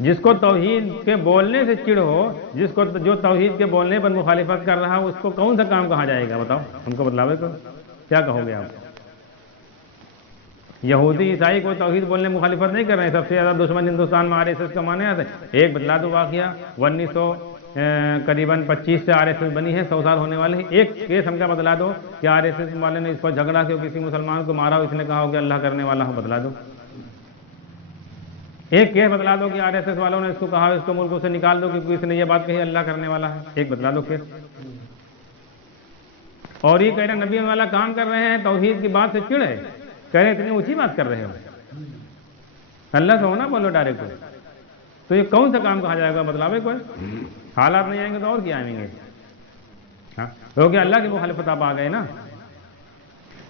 جس کو توحید کے بولنے سے چڑ ہو، جس کو جو توحید کے بولنے پر مخالفت کر رہا اس کو کون سا کام کہا جائے گا؟ بتاؤ ہم کو، بتلاوے کو کیا کہو گے آپ؟ یہودی عیسائی کو توحید بولنے مخالفت نہیں کر رہے ہیں، سب سے زیادہ دشمن ہندوستان میں RSS کا مانے آتے ہیں۔ ایک بتلا دو واقعہ، 1900 قریباً 25 سے RSS بنی ہے، 100 سال ہونے والے ہیں، ایک کیس ہم کا بتلا دو کہ RSS والے نے اس پر جھگڑا کیا، کسی مسلمان کو مارا، اس نے کہا ہو کہ اللہ کرنے والا ہوں، بتلا دو ایک کیس، بتلا دو کہ RSS والوں نے اس کو کہا اس کو ملکوں سے نکال دو کیونکہ اس نے یہ بات کہی اللہ کرنے والا ہے، ایک بتلا دو کیس۔ اور یہ کہہ رہے ہیں نبی والا کام کر رہے ہیں، توحید کی بات سے چڑ ہے، کہہ رہے ہیں اتنی اونچی بات کر رہے ہو، اللہ سے ہونا بولو ڈائریکٹ، تو یہ کون سا کام کہا جائے گا؟ بتلاوے کوئی؟ حالات نہیں آئیں گے تو اور کیا آئیں گے؟ کیونکہ اللہ کی مخالفت آپ آ گئے نا۔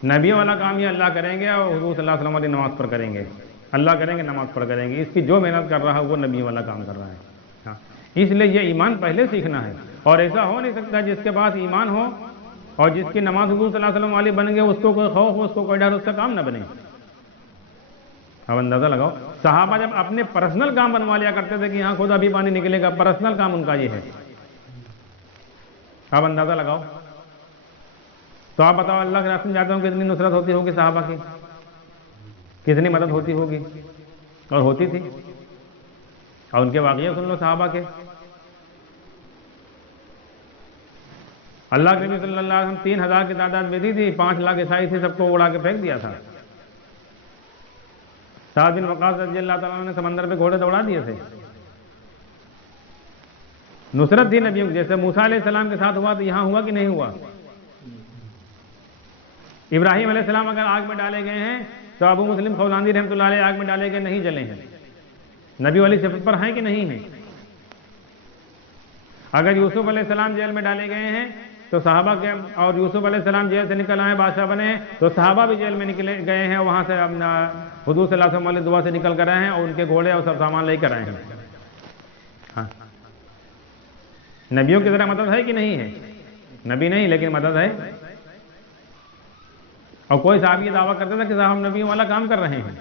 نبی والا کام یہ اللہ کریں گے اور حضور صلی اللہ علیہ وسلم والی نماز پر کریں گے، اللہ کریں گے نماز پر کریں گے، اس کی جو محنت کر رہا ہے وہ نبی والا کام کر رہا ہے۔ اس لیے یہ ایمان پہلے سیکھنا ہے، اور ایسا ہو نہیں سکتا جس کے پاس ایمان ہو اور جس کی نماز حضور صلی اللہ علیہ وسلم والی بن گئے اس کو کوئی خوف ہو، اس کو کوئی ڈر، اس کا کام نہ بنے۔ اب اندازہ لگاؤ، صحابہ جب اپنے پرسنل کام بنوا لیا کرتے تھے کہ یہاں خود ابھی پانی نکلے گا، پرسنل کام ان کا یہ ہے، اب اندازہ لگاؤ۔ تو آپ بتاؤ اللہ کے راستے میں جاتے ہوں کتنی نصرت ہوتی ہوگی صحابہ کی، کتنی مدد ہوتی ہوگی، اور ہوتی تھی۔ اور ان کے واقعہ سن لو صحابہ کے، اللہ کے نبی صلی اللہ علیہ وسلم 3000 کی تعداد میں تھی، 5 لاکھ عیسائی تھے، سب کو اڑا کے پھینک دیا تھا۔ سعد بن وقاص رضی اللہ تعالیٰ عنہ نے سمندر پہ گھوڑے دوڑا دیے تھے۔ نصرت تھی نبیوں کی، جیسے موسیٰ علیہ السلام کے ساتھ ہوا تو یہاں ہوا کہ نہیں ہوا؟ ابراہیم علیہ السلام اگر آگ میں ڈالے گئے ہیں تو ابو مسلم خولاندی رحمۃ اللہ علیہ آگ میں ڈالے گئے نہیں جلے ہیں، نبی والی صفت پر ہیں کہ نہیں ہیں؟ اگر یوسف علیہ السلام جیل میں ڈالے گئے ہیں تو صحابہ کے، اور یوسف علیہ السلام جیل سے نکل آئے بادشاہ بنے تو صحابہ بھی جیل میں نکلے گئے ہیں، وہاں سے حضور صلی اللہ علیہ وسلم والی دعا سے نکل کر آئے ہیں اور ان کے گھوڑے اور سب سامان لے کر آئے ہیں۔ نبیوں کی طرح مدد ہے کہ نہیں ہے؟ نبی نہیں لیکن مدد ہے۔ اور کوئی صحابی یہ دعویٰ کرتا تھا کہ صاحب ہم نبیوں والا کام کر رہے ہیں،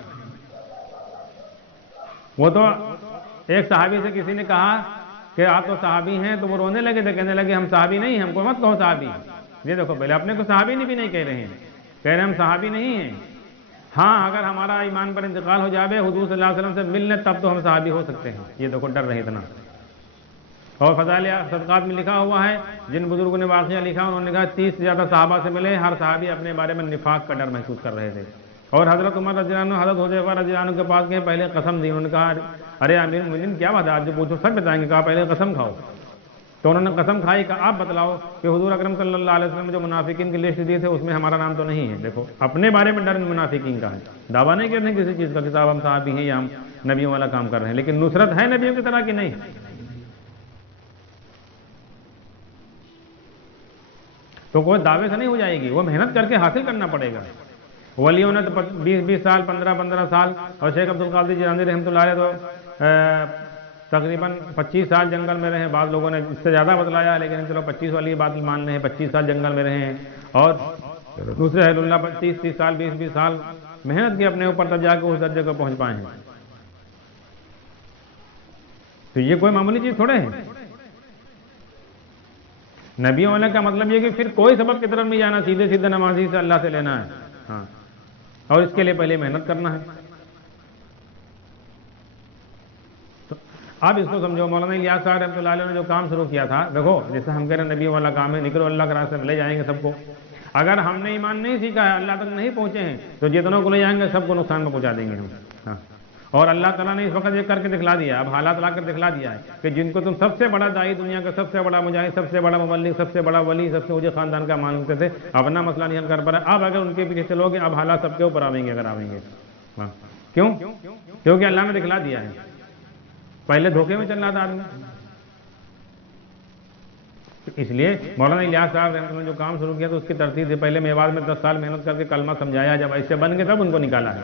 وہ تو ایک صحابی سے کسی نے کہا کہ آپ تو صحابی ہیں، تو وہ رونے لگے تھے، کہنے لگے ہم صحابی نہیں ہیں، ہم کو مت کہو صحابی۔ یہ دیکھو پہلے اپنے کو صحابی بھی نہیں کہہ رہے ہیں، کہہ رہے ہیں ہم صحابی نہیں ہیں، ہاں اگر ہمارا ایمان پر انتقال ہو جائے حضور صلی اللہ علیہ وسلم سے ملنے تب تو ہم صحابی ہو سکتے ہیں۔ یہ دیکھو ڈر رہے اتنا۔ اور فضائل صدقات میں لکھا ہوا ہے، جن بزرگوں نے واقعہ لکھا انہوں نے کہا 30 سے زیادہ صحابہ سے ملے، ہر صحابی اپنے بارے میں نفاق کا ڈر محسوس کر رہے تھے۔ اور حضرت عمر رضی اللہ عنہ، حضرت حذیفہ رضی اللہ عنہ کے پاس گئے، پہلے قسم دی، انہوں نے کہا ارے امیر المومنین کیا بات ہے، آپ جو پوچھو سب بتائیں گے، کہا پہلے قسم کھاؤ۔ تو انہوں نے قسم کھائی کہ آپ بتلاؤ کہ حضور اکرم صلی اللہ علیہ وسلم نے جو منافقین کی لسٹ دی تھے اس میں ہمارا نام تو نہیں ہے۔ دیکھو اپنے بارے میں ڈر منافقین کا ہے، دعویٰ نہیں کرتے کسی چیز کا کہ صاحب ہم صحابی ہیں یا ہم نبیوں والا کام کر رہے ہیں، لیکن نصرت ہے نبیوں کی طرح کہ نہیں؟ تو کوئی دعوے سے نہیں ہو جائے گی، وہ محنت کر کے حاصل کرنا پڑے گا۔ ولیوں نے تو 20 سال 15 سال، اور شیخ عبد القادر جیلانی رحمۃ اللہ علیہ تو تقریباً 25 سال جنگل میں رہے ہیں، بعض لوگوں نے اس سے زیادہ بتلایا، لیکن چلو 25 والی بات مان رہے ہیں، 25 سال جنگل میں رہے ہیں، اور دوسرے اہل اللہ 30 سال 20 سال محنت کی اپنے اوپر، تب جا کے اس درجے کو پہنچ پائے ہیں۔ تو یہ کوئی معمولی چیز تھوڑے ہے۔ نبیوں والے کا مطلب یہ کہ پھر کوئی سبب کی طرف نہیں جانا، سیدھے سیدھے نمازی سے اللہ سے لینا ہے، ہاں، اور اس کے لیے پہلے محنت کرنا ہے۔ تو اب اس کو سمجھو، مولانا الیاس صاحب رحمۃ اللہ علیہ نے جو کام شروع کیا تھا، دیکھو جیسے ہم کہہ رہے ہیں نبیوں والا کام ہے، نکلو اللہ کے راستے میں لے جائیں گے سب کو۔ اگر ہم نے ایمان نہیں سیکھا ہے، اللہ تک نہیں پہنچے ہیں، تو جتنوں کو لے جائیں گے سب کو نقصان میں پہنچا دیں گے ہم، ہاں۔ اور اللہ تعالیٰ نے اس وقت یہ کر کے دکھلا دیا، اب حالات لا کر دکھلا دیا ہے کہ جن کو تم سب سے بڑا داعی، دنیا کا سب سے بڑا مجاہد، سب سے بڑا مبلغ، سب سے بڑا ولی، سب سے اونچے خاندان کا مانتے تھے، اپنا مسئلہ نہیں حل کر پا رہے، اب اگر ان کے پیچھے چلو گے، اب حالات سب کے اوپر آئیں گے، اگر آئیں گے، ہاں۔ کیوں؟ کیونکہ اللہ نے دکھلا دیا ہے، پہلے دھوکے میں چل رہا تھا آدمی۔ اس لیے مولانا الیاس صاحب نے جو کام شروع کیا تو اس کی ترتیب سے پہلے میوات میں 10 سال محنت کر کے کلمہ سمجھایا، جب ایسے بن گئے تب ان کو نکالا ہے۔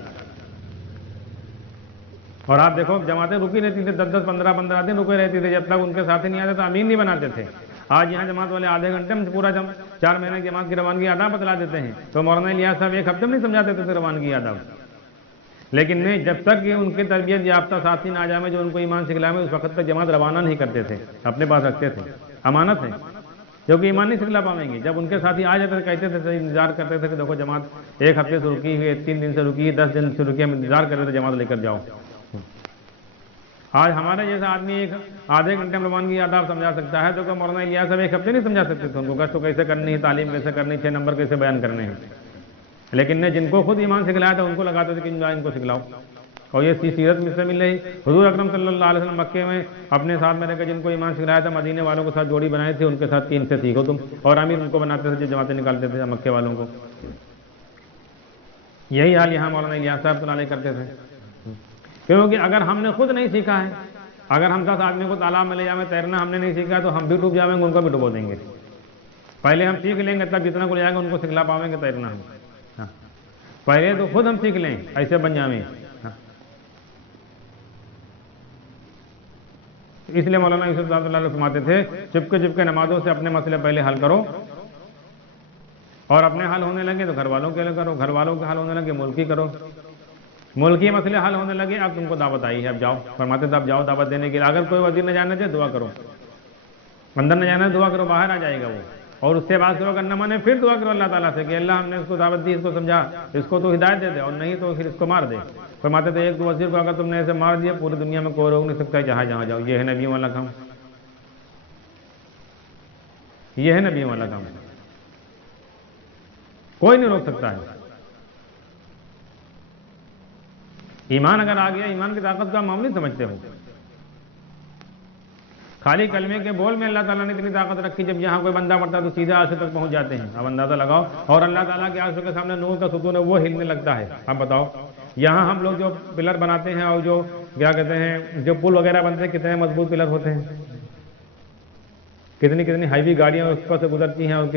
اور آپ دیکھو جماعتیں رکی رہتی تھیں، 10 15 دن رکے رہتی تھے، جب تک ان کے ساتھی نہیں آتے تو امین نہیں بناتے تھے۔ آج یہاں جماعت والے آدھے گھنٹے میں پورا 4 مہینے کی جماعت کی روانگی آداب بتلا دیتے ہیں، تو مولانا الیاس صاحب 1 ہفتے میں نہیں سمجھاتے تھے روانگی آداب۔ لیکن نہیں، جب تک کہ ان کے تربیت یافتہ ساتھی نہ آ جائیں جو ان کو ایمان سکھلائیں، اس وقت تک جماعت روانہ نہیں کرتے تھے، اپنے پاس رکھتے تھے، امانت ہے، کیونکہ ایمان نہیں سکھلا پائیں گے۔ جب ان کے ساتھی آ جاتے تھے، کہتے تھے، انتظار کرتے تھے کہ دیکھو جماعت 1 ہفتے سے رکی ہوئی ہے، 3 دن سے رکی ہے، 10 دن سے رکی ہے، ہم انتظار کرتے تھے جماعت لے کر جاؤ۔ آج ہمارے جیسا آدمی آدھے گھنٹے میں روانگی آداب سمجھا سکتا ہے، تو کہ مولانا الیاس صاحب 1 ہفتے نہیں سمجھا سکتے تھے ان کو، گشت کیسے کرنی ہے، تعلیم کیسے کرنی، 6 نمبر کیسے بیان کرنے ہیں۔ لیکن نے جن کو خود ایمان سکھلایا تھا ان کو لگاتے تھے کہ ان کو سکھلاؤ، اور یہ سیرت میں سے مل رہی۔ حضور اکرم صلی اللہ علیہ وسلم مکے میں اپنے ساتھ میں رہ کے جن کو ایمان سکھلایا تھا، مدینے والوں کے ساتھ جوڑی بنائے تھے، ان کے ساتھ 3 سے سیکھو تم، اور امیر ان کو بناتے تھے جو جماعتیں نکالتے تھے مکے والوں کو۔ یہی حال یہاں مولانا الیاس صاحب صلی اللہ علیہ کرتے تھے، کیونکہ اگر ہم نے خود نہیں سیکھا ہے، اگر ہم 10 آدمی کو تالاب میں لے جائیں تیرنا ہم نے نہیں سیکھا تو ہم بھی ڈوب جائیں گے، ان کو بھی ڈبو دیں گے۔ پہلے ہم سیکھ لیں گے، تب جتنا کو لے جائیں گے ان کو سکھلا پاؤیں گے تیرنا ہم، ہاں۔ پہلے تو خود ہم سیکھ لیں، ایسے بن جائیں۔ اس لیے مولانا یوسف رحمۃ اللہ علیہ فرماتے تھے، چپکے نمازوں سے اپنے مسئلے پہلے حل کرو، اور اپنے حل ہونے لگے تو گھر والوں کے لیے کرو، گھر والوں کے حل ہونے لگے ملکی کرو، ملکی مسئلے حل ہونے لگے اب تم کو دعوت آئی ہے، اب جاؤ۔ فرماتے تھے اب جاؤ دعوت دینے کے لیے، اگر کوئی وزیر نہ جانا چاہے دعا کرو، اندر نہ جانا ہے دعا کرو، باہر آ جائے گا وہ، اور اس سے بات کرو، اگر نہ مانے پھر دعا کرو اللہ تعالیٰ سے کہ اللہ ہم نے اس کو دعوت دی، اس کو سمجھا، اس کو تو ہدایت دے دے، اور نہیں تو پھر اس کو مار دے۔ فرماتے تھے 1 2 وزیر کو اگر تم نے ایسے مار دیا، پوری دنیا میں کوئی روک نہیں سکتا، جہاں جہاں جاؤ۔ یہ ہے نبیوں والا کام، یہ ہے نبیوں والا کام، کوئی نہیں روک سکتا ہے۔ ایمان اگر آ گیا، ایمان کی طاقت کا معاملہ سمجھتے ہو، خالی کلمے کے بول میں اللہ تعالیٰ نے اتنی طاقت رکھی، جب یہاں کوئی بندہ پڑتا ہے تو سیدھا عرش تک پہنچ جاتے ہیں۔ اب اندازہ لگاؤ، اور اللہ تعالیٰ کے عرش کے سامنے نور کا ستون ہے وہ ہلنے لگتا ہے۔ اب بتاؤ یہاں ہم لوگ جو پلر بناتے ہیں اور جو کیا کہتے ہیں جو پل وغیرہ بنتے ہیں، کتنے مضبوط پلر ہوتے ہیں، کتنی ہیوی گاڑیاں اس پر سے گزرتی ہیں، اور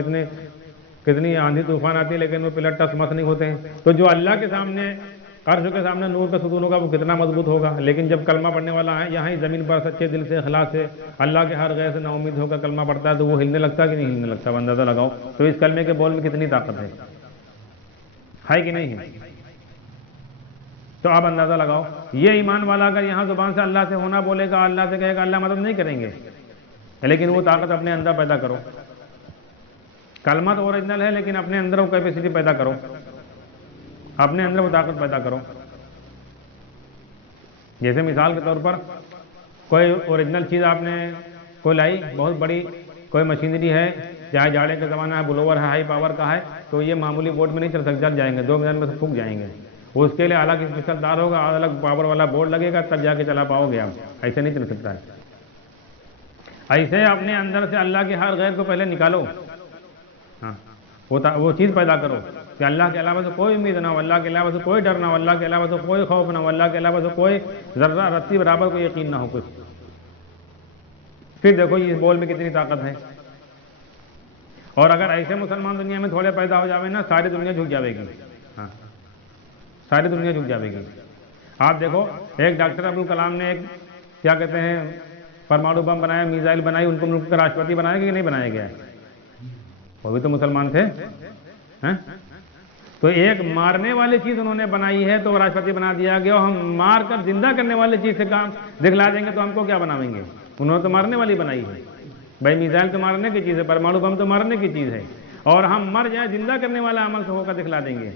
کتنی آندھی طوفان آتی ہے، لیکن وہ پلر ٹس مس نہیں ہوتے ہیں۔ تو جو اللہ کے سامنے عرش کے سامنے نور کا ستون ہوگا وہ کتنا مضبوط ہوگا۔ لیکن جب کلمہ پڑھنے والا ہے یہاں ہی زمین پر سچے دل سے اخلاص سے اللہ کے ہر غیر سے نا امید ہو کر کلمہ پڑھتا ہے، تو وہ ہلنے لگتا ہے کہ نہیں ہلنے لگتا؟ اندازہ لگاؤ تو اس کلمے کے بول میں کتنی طاقت ہے کہ نہیں ہے؟ تو آپ اندازہ لگاؤ، یہ ایمان والا اگر یہاں زبان سے اللہ سے ہونا بولے گا، اللہ سے کہے گا، اللہ مدد نہیں کریں گے، لیکن وہ طاقت اپنے اندر پیدا کرو۔ کلمہ تو اوریجنل ہے، لیکن اپنے اندر وہ کیپیسٹی پیدا کرو، اپنے اندر وہ طاقت پیدا کرو۔ جیسے مثال کے طور پر کوئی اوریجنل چیز آپ نے کوئی لائی، بہت بڑی کوئی مشینری ہے، چاہے جاڑے کا زمانہ ہے، بلوور ہے، ہائی پاور کا ہے، تو یہ معمولی بورڈ میں نہیں چل سکتا، چل جائیں گے 2 منٹ میں سے پھک جائیں گے۔ اس کے لیے الگ اسپیشل تار ہوگا، الگ پاور والا بورڈ لگے گا، تب جا کے چلا پاؤ گے آپ، ایسے نہیں چل سکتا ہے۔ ایسے اپنے اندر سے اللہ کے ہر غیر کو پہلے نکالو، ہاں وہ چیز پیدا کرو، کہ اللہ کے علاوہ سے کوئی امید نہ ہو، اللہ کے علاوہ سے کوئی ڈر نہ ہو، اللہ کے علاوہ سے کوئی خوف نہ ہو، اللہ کے علاوہ سے کوئی ذرہ رتی برابر کوئی یقین نہ ہو کچھ. پھر دیکھو اس بول میں کتنی طاقت ہے. اور اگر ایسے مسلمان دنیا میں تھوڑے پیدا ہو جاوے نا، ساری دنیا جھک جاوے گی. ہاں، ساری دنیا جھک جاوے گی. آپ دیکھو ایک ڈاکٹر عبدالکلام نے ایک کیا کہتے ہیں پرمانو بم بنایا، میزائل بنائی، ان کو ملک کا راشٹرپتی بنایا کہ نہیں بنایا گیا؟ وہ بھی تو مسلمان تھے. تو ایک مارنے والی چیز انہوں نے بنائی ہے تو راشٹرپتی بنا دیا گیا. ہم مار کر زندہ کرنے والی چیز سے کام دکھلا دیں گے تو ہم کو کیا بناویں گے؟ انہوں نے تو مارنے والی بنائی ہے. بھائی میزائل تو مارنے کی چیز ہے، پرمانو بم تو مارنے کی چیز ہے، اور ہم مر جائیں زندہ کرنے والا عمل سے ہو کر دکھلا دیں گے.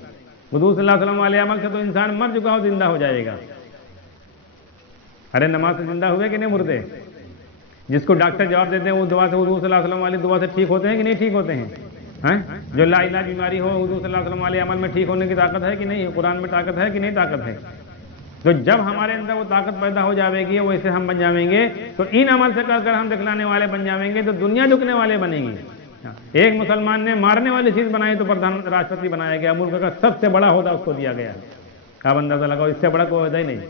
حضور صلی اللہ علیہ وسلم والے عمل سے تو انسان مر چکا ہو زندہ ہو جائے گا. ارے نماز سے زندہ ہوئے کہ نہیں مردے؟ جس کو ڈاکٹر جواب دیتے ہیں وہ دعا سے، حضور صلی اللہ علیہ وسلم والی دعا سے ٹھیک ہوتے ہیں کہ نہیں ٹھیک ہوتے ہیں؟ جو لا علاج بیماری ہو، حضور صلی اللہ علیہ وسلم والے عمل میں ٹھیک ہونے کی طاقت ہے کہ نہیں؟ قرآن میں طاقت ہے کہ نہیں طاقت ہے؟ تو جب ہمارے اندر وہ طاقت پیدا ہو جاوے گی، ویسے ہم بن جاویں گے، تو ان عمل سے کر کر ہم دکھلانے والے بن جاویں گے تو دنیا جھکنے والے بنے گی. ایک مسلمان نے مارنے والی چیز بنائی تو پردھان راشٹرپتی بنایا گیا، ملک کا سب سے بڑا عہدہ اس کو دیا گیا. آپ اندازہ لگاؤ، اس سے بڑا کوئی عہدہ ہی نہیں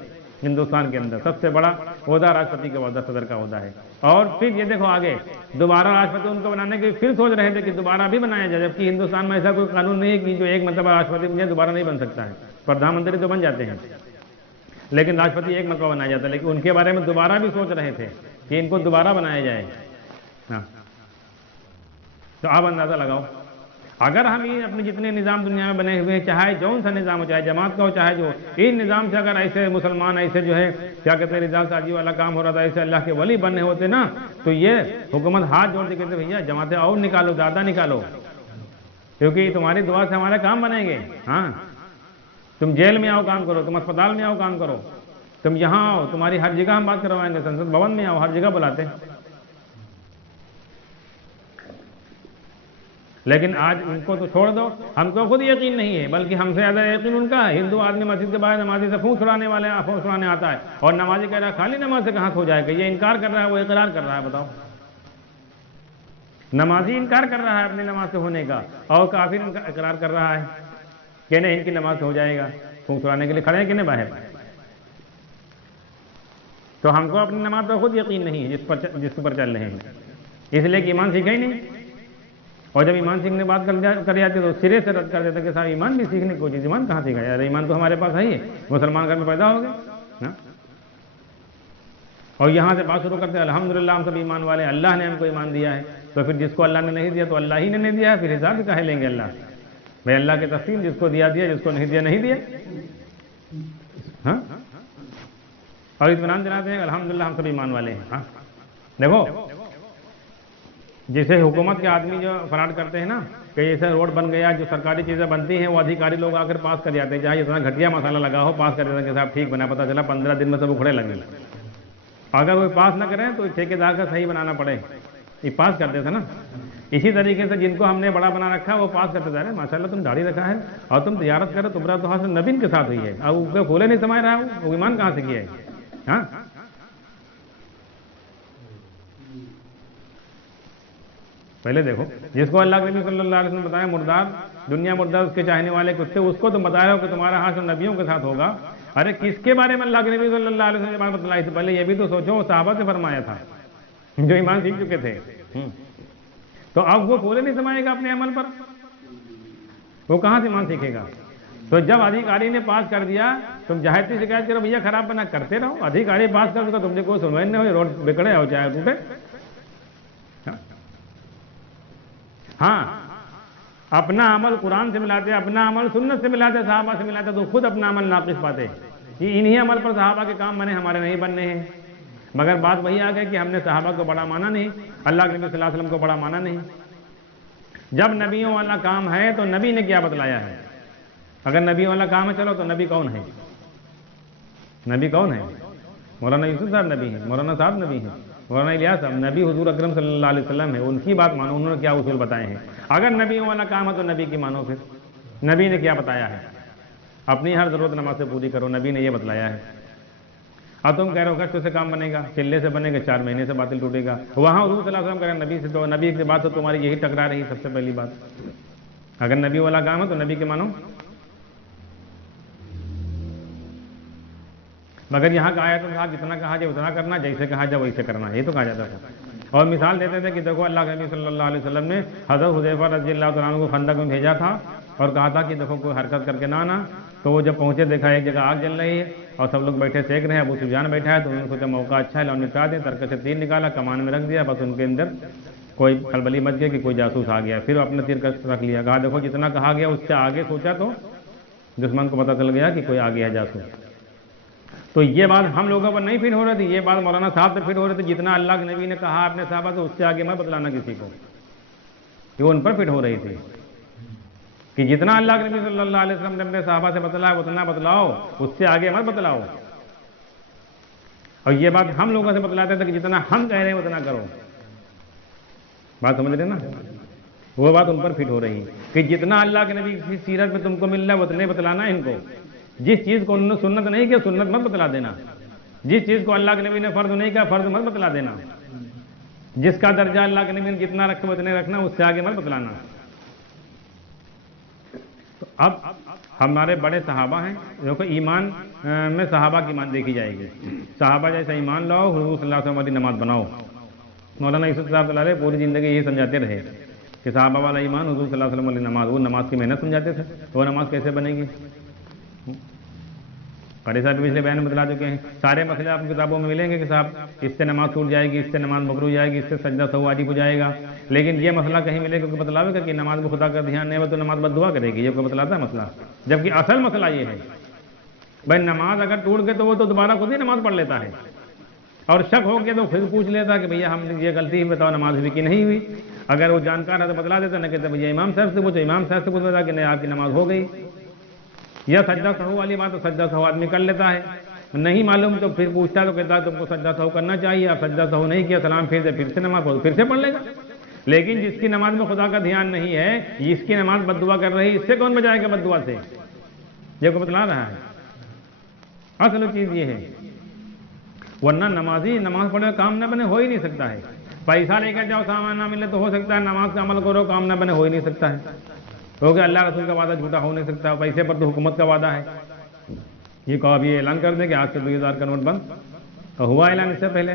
ہندوستان کے اندر. سب سے بڑا عہدہ راشٹرپتی کا عہدہ، صدر کا عہدہ ہے. اور پھر یہ دیکھو آگے دوبارہ راشٹرپتی ان کو بنانے کے پھر سوچ رہے تھے کہ دوبارہ بھی بنایا جائے، جبکہ ہندوستان میں ایسا کوئی قانون نہیں ہے کہ جو ایک مرتبہ راشٹرپتی بن جائے دوبارہ نہیں بن سکتا ہے. پردھان منتری تو بن جاتے ہیں لیکن راشٹرپتی ایک مرتبہ بنایا جاتا ہے. لیکن ان کے بارے میں دوبارہ بھی سوچ رہے تھے کہ ان کو دوبارہ بنایا جائے. تو آپ اندازہ لگاؤ، اگر ہم یہ اپنے جتنے نظام دنیا میں بنے ہوئے ہیں، چاہے جون سا نظام ہو، چاہے جماعت کا ہو، چاہے جو ان نظام سے اگر ایسے مسلمان ایسے جو ہے کیا کہتے ہیں رضا سازی والا کام ہو رہا تھا، ایسے اللہ کے ولی بننے ہوتے نا، تو یہ حکومت ہاتھ جوڑ کے کہتے بھیا جماعتیں اور نکالو، زیادہ نکالو، کیونکہ تمہاری دعا سے ہمارے کام بنیں گے. ہاں، تم جیل میں آؤ کام کرو، تم اسپتال میں آؤ کام کرو، تم یہاں آؤ، تمہاری ہر جگہ ہم بات کروائیں گے، سنسد بھون میں آؤ، ہر جگہ بلاتے. لیکن آج ان کو تو چھوڑ دو، ہم کو خود یقین نہیں ہے، بلکہ ہم سے زیادہ یقین ان کا ہے. ہندو آدمی مسجد کے باہر نمازی سے پھونک چھڑانے والے پھونک چھڑانے آتا ہے، اور نمازی کہہ رہا ہے خالی نماز سے کہاں ہو جائے گا. یہ انکار کر رہا ہے، وہ اقرار کر رہا ہے. بتاؤ، نمازی انکار کر رہا ہے اپنی نماز سے ہونے کا، اور کافر اقرار کر رہا ہے کہ نہیں ان کی نماز سے ہو جائے گا. پھونک چھڑانے کے لیے کھڑے ہیں کہ نہیں باہر؟ تو ہم کو اپنی نماز پر خود یقین نہیں ہے جس پر چل رہے ہیں، اس لیے کہ ایمان سیکھا ہی نہیں. اور جب ایمان سیکھنے بات کر جاتے تو سرے سے رد کر دیتے کہ صاحب ایمان بھی سیکھنے کو چیز، ایمان کہاں سیکھا یار، ایمان تو ہمارے پاس ہے ہی، مسلمان گھر میں پیدا ہو گئے. اور یہاں سے بات شروع کرتے ہیں الحمدللہ ہم سب ایمان والے، اللہ نے ہم کو ایمان دیا ہے. تو پھر جس کو اللہ نے نہیں دیا تو اللہ ہی نے نہیں دیا، پھر حساب کہے لیں گے اللہ بھائی اللہ کے تقسیم، جس کو دیا دیا، جس کو نہیں دیا نہیں دیا. ہاں، اور اطمینان دلاتے ہیں الحمدللہ ہم سب ایمان والے ہیں. ہاں دیکھو، جیسے حکومت کے آدمی جو فراڈ کرتے ہیں نا کہ ایسا روڈ بن گیا، جو سرکاری چیزیں بنتی ہیں وہ ادھیکاری لوگ آ کر پاس کر جاتے ہیں، چاہے اتنا گھٹیا مسالہ لگا ہو پاس کر دیتے ہیں کہ صاحب ٹھیک بنا، پتہ چلا 15 دن میں سب اکھڑے لگے. اگر وہ پاس نہ کریں تو ٹھیکیدار کا صحیح بنانا پڑے، یہ پاس کرتے تھے نا. اسی طریقے سے جن کو ہم نے بڑا بنا رکھا ہے وہ پاس کرتے جا رہے ہیں. ماشاء اللہ تم داڑھی رکھا ہے اور تم تجارت کرو، تمہارا تو حاصل نبی کے ساتھ ہوئی ہے، اب وہ کھولے نہیں سمائے رہا، وہ ایمان کہاں سے کیا ہے. ہاں، پہلے دیکھو جس کو اللہ کے نبی صلی اللہ علیہ وسلم بتایا مردار دنیا مردار، اس کے چاہنے والے کتے، اس کو تم بتا رہے ہو کہ تمہارا حاصل نبیوں کے ساتھ ہوگا. ارے کس کے بارے میں اللہ کے نبی صلی اللہ علیہ وسلم بات بتلائی تھی؟ پہلے یہ بھی تو سوچو، صحابہ سے فرمایا تھا جو ایمان سیکھ چکے تھے. تو اب وہ پورے نہیں سمائے گا اپنے عمل پر، وہ کہاں سے ایمان سیکھے گا؟ تو جب ادھیکاری نے پاس کر دیا، تم جہتی شکایت کرو بھیا خراب بنا کرتے رہو، ادھیکاری پاس کر دو تم نے کوئی سنوائی نہیں ہوئی، روڈ بگڑے ہو چاہے ٹوٹے. ہاں، اپنا عمل قرآن سے ملاتے، اپنا عمل سنت سے ملاتے، صحابہ سے ملاتے تو خود اپنا عمل ناقص پاتے کہ انہی عمل پر صحابہ کے کام بنے، ہمارے نہیں بننے ہیں. مگر بات وہی آ گئی کہ ہم نے صحابہ کو بڑا مانا نہیں، اللہ کے نبی صلی اللہ علیہ وسلم کو بڑا مانا نہیں. جب نبیوں والا کام ہے تو نبی نے کیا بتلایا ہے؟ اگر نبی والا کام ہے چلو تو نبی کون ہے؟ نبی کون ہے؟ مولانا یوسف صاحب نبی ہیں، مولانا صاحب نبی ہیں، مولانا الیاس صاحب نبی حضور اکرم صلی اللہ علیہ وسلم ہے، ان کی بات مانو، انہوں نے کیا اصول بتائے ہیں. اگر نبیوں والا کام ہے تو نبی کی مانو، پھر نبی نے کیا بتایا ہے. اپنی ہر ضرورت نماز سے پوری کرو، نبی نے یہ بتلایا ہے. اب تم کہہ رہے ہو گشت سے کام بنے گا، چلے سے بنے گا، 4 مہینے سے باطل ٹوٹے گا. وہاں حضور صلی اللہ علیہ وسلم کہہ رہے ہیں نبی سے، تو نبی کی بات تو تمہاری یہی ٹکرا رہی سب سے پہلی بات. اگر نبی والا کام ہے تو نبی کے مانو. مگر یہاں کہا جاتا تھا جتنا کہا جائے اتنا کرنا، جیسے کہا جائے ویسے کرنا، یہ تو کہا جاتا تھا. اور مثال دیتے تھے کہ دیکھو اللہ کے نبی صلی اللہ علیہ وسلم نے حضرت حذیفہ رضی اللہ تعالیٰ عنہ کو خندق میں بھیجا تھا اور کہا تھا کہ دیکھو کوئی حرکت کر کے نہ آنا. تو وہ جب پہنچے دیکھا ایک جگہ آگ جل رہی ہے اور سب لوگ بیٹھے سیک رہے ہیں، ابو سفیان بیٹھا ہے، تو انہوں نے سوچا موقع اچھا ہے، لوگ نکال دیں. ترکے سے تیر نکالا، کمان میں رکھ دیا، بس ان کے اندر کوئی کھلبلی مچ گئی کہ کوئی جاسوس آ گیا. پھر اپنا تیر رکھ لیا، کہا دیکھو جتنا کہا گیا اس سے آگے سوچا تو دشمن کو پتہ چل گیا کہ کوئی آ گیا ہے جاسوس. تو یہ بات ہم لوگوں پر نہیں فٹ ہو رہی تھی، یہ بات مولانا صاحب سے فٹ ہو رہی تھی. جتنا اللہ کے نبی نے کہا اپنے صحابہ سے اس سے آگے مت بتلانا کسی کو، یہ ان پر فٹ ہو رہی تھی کہ جتنا اللہ کے نبی صلی اللہ علیہ وسلم نے اپنے صحابہ سے بتلایا اتنا بتلاؤ، اس سے آگے مت بتلاؤ. اور یہ بات ہم لوگوں سے بتلاتے تھے کہ جتنا ہم کہہ رہے ہیں اتنا کرو. بات سمجھ رہے نا؟ وہ بات ان پر فٹ ہو رہی کہ جتنا اللہ کے نبی کی سیرت میں تم کو مل رہا ہے اتنے بتلانا ان کو. جس چیز کو انہوں نے سنت نہیں کیا سنت مت بتلا دینا، جس چیز کو اللہ کے نبی نے فرض نہیں کیا فرض مت بتلا دینا، جس کا درجہ اللہ کے نبی نے جتنا رکھا اتنے رکھنا، اس سے آگے مت بتلانا. تو اب ہمارے بڑے صحابہ ہیں، دیکھو ایمان میں صحابہ کی ایمان دیکھی جائے گی. صحابہ جیسا ایمان لاؤ، حضور صلی اللہ علیہ وسلم والی نماز بناؤ. مولانا یوسف صاحب علیہ پوری زندگی یہی سمجھاتے رہے کہ صحابہ والا ایمان، حضور صلی اللہ علیہ وسلم والی نماز. وہ نماز کی محنت سمجھاتے تھے، تو وہ نماز کیسے بنے گی؟ قاری صاحب پچھلے بیان میں بتلا چکے ہیں. سارے مسئلے آپ کی کتابوں میں ملیں گے کہ صاحب اس سے نماز ٹوٹ جائے گی، اس سے نماز مکروہ ہو جائے گی، اس سے سجدہ سہو واجب ہو جائے گا. لیکن یہ مسئلہ کہیں ملے گا کہ بتلاوے گا کہ نماز میں خدا کا دھیان نہیں ہو تو نماز بد دعا کرے گی، یہ کوئی بتلاتا ہے مسئلہ؟ جبکہ اصل مسئلہ یہ ہے بھائی نماز اگر ٹوٹ گئے تو وہ تو دوبارہ خود ہی نماز پڑھ لیتا ہے، اور شک ہو گیا تو پھر پوچھ لیتا کہ بھیا ہم نے یہ غلطی بتاؤ نماز ہوئی کہ نہیں ہوئی. اگر وہ جانکار ہے تو بتلا دیتا، نہ کہتے بھیا امام صاحب سے پوچھو، امام صاحب سے پوچھتا کہ نہیں آپ کی نماز ہو گئی. یا سجدہ سہو والی بات تو سجدہ سہو آدمی کر لیتا ہے، نہیں معلوم تو پھر پوچھتا تو کہتا ہے تم کو سجدہ سہو کرنا چاہیے، آپ سجدہ سہو نہیں کیا، سلام پھر سے نماز پڑھو، پھر سے پڑھ لے گا. لیکن جس کی نماز میں خدا کا دھیان نہیں ہے، اس کی نماز بد دعا کر رہی، اس سے کون بچائے گا بد دعا سے؟ یہ کو بتلا رہا ہے. اصل چیز یہ ہے، ورنہ نمازی نماز پڑھنے کا کام نہ بنے ہو ہی نہیں سکتا ہے. پیسہ لے کر جاؤ سامان نہ ملے تو ہو سکتا ہے، نماز کا عمل کرو کام نہ بنے ہو ہی نہیں سکتا ہے، کیونکہ اللہ رسول کا وعدہ جھوٹا ہو نہیں سکتا. پیسے پر تو حکومت کا وعدہ ہے. یہ کہو اب یہ اعلان کر دیں کہ آج سے 2000 کا نوٹ بند، تو ہوا اعلان اس سے پہلے.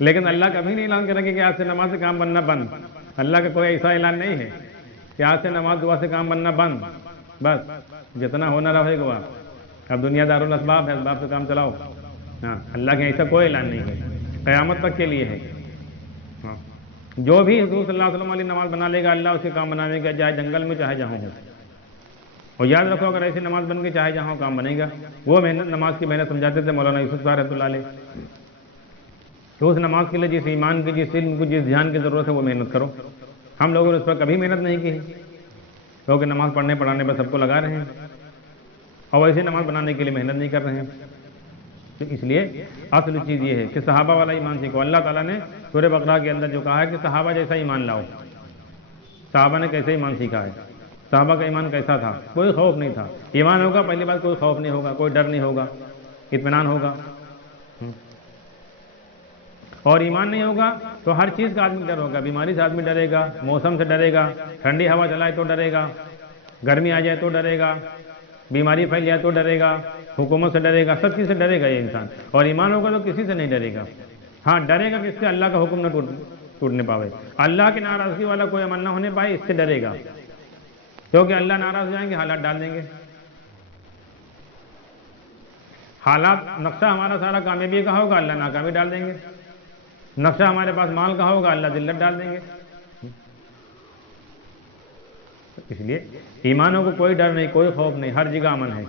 لیکن اللہ کبھی نہیں اعلان کرے گا کہ آج سے نماز سے کام بننا بند. اللہ کا کوئی ایسا اعلان نہیں ہے کہ آج سے نماز دعا سے کام بننا بند، بس جتنا ہونا رہے گا. اب دنیا دار الاسباب ہے، اسباب سے کام چلاؤ. ہاں، اللہ کے ایسا کوئی اعلان نہیں ہے، قیامت تک کے لیے ہے. ہاں، جو بھی حضور صلی اللہ علیہ وسلم والی نماز بنا لے گا اللہ اس کے کام بنانے کا، چاہے جنگل میں چاہے جہاں ہو. اور یاد رکھو اگر ایسی نماز بن گئی چاہے جہاں کام بنے گا. وہ محنت نماز کی محنت سمجھاتے تھے مولانا یوسف صاحب رحمۃ اللہ علیہ، تو اس نماز کے لیے جس ایمان کی، جس علم کی، جس دھیان کی ضرورت ہے وہ محنت کرو. ہم لوگوں نے اس پر کبھی محنت نہیں کی، کیونکہ نماز پڑھنے پڑھانے پر سب کو لگا رہے ہیں اور ویسے نماز بنانے کے لیے محنت نہیں کر رہے ہیں. تو اس لیے اصل چیز یہ ہے کہ صحابہ والا ایمان سیکھو. اللہ تعالیٰ نے سورہ بقرہ کے اندر جو کہا ہے کہ صحابہ جیسا ایمان لاؤ. صحابہ نے کیسے ایمان سیکھا ہے؟ صحابہ کا ایمان کیسا تھا؟ کوئی خوف نہیں تھا. ایمان ہوگا پہلی بات کوئی خوف نہیں ہوگا، کوئی ڈر نہیں ہوگا، اطمینان ہوگا. اور ایمان نہیں ہوگا تو ہر چیز کا آدمی ڈر ہوگا. بیماری سے آدمی ڈرے گا، موسم سے ڈرے گا، ٹھنڈی ہوا چلائے تو ڈرے گا، گرمی آ جائے تو ڈرے گا، بیماری پھیل جائے تو ڈرے گا، حکومت سے ڈرے گا، سب چیز سے ڈرے گا یہ انسان. اور ایمان ہوگا تو کسی سے نہیں ڈرے گا. ہاں ڈرے گا کہ اس سے اللہ کا حکم نہ ٹوٹنے پاوے، اللہ کی ناراضگی والا کوئی عمل نہ ہونے پائے، اس سے ڈرے گا. کیونکہ اللہ ناراض ہو جائیں گے حالات ڈال دیں گے. حالات نقشہ ہمارا سارا کامیابی کا ہوگا، اللہ ناکامی ڈال دیں گے. نقشہ ہمارے پاس مال کا ہوگا، اللہ ذلت ڈال دیں گے. اس لیے ایمانوں کو کوئی ڈر نہیں، کوئی خوف نہیں، ہر جگہ امن ہے.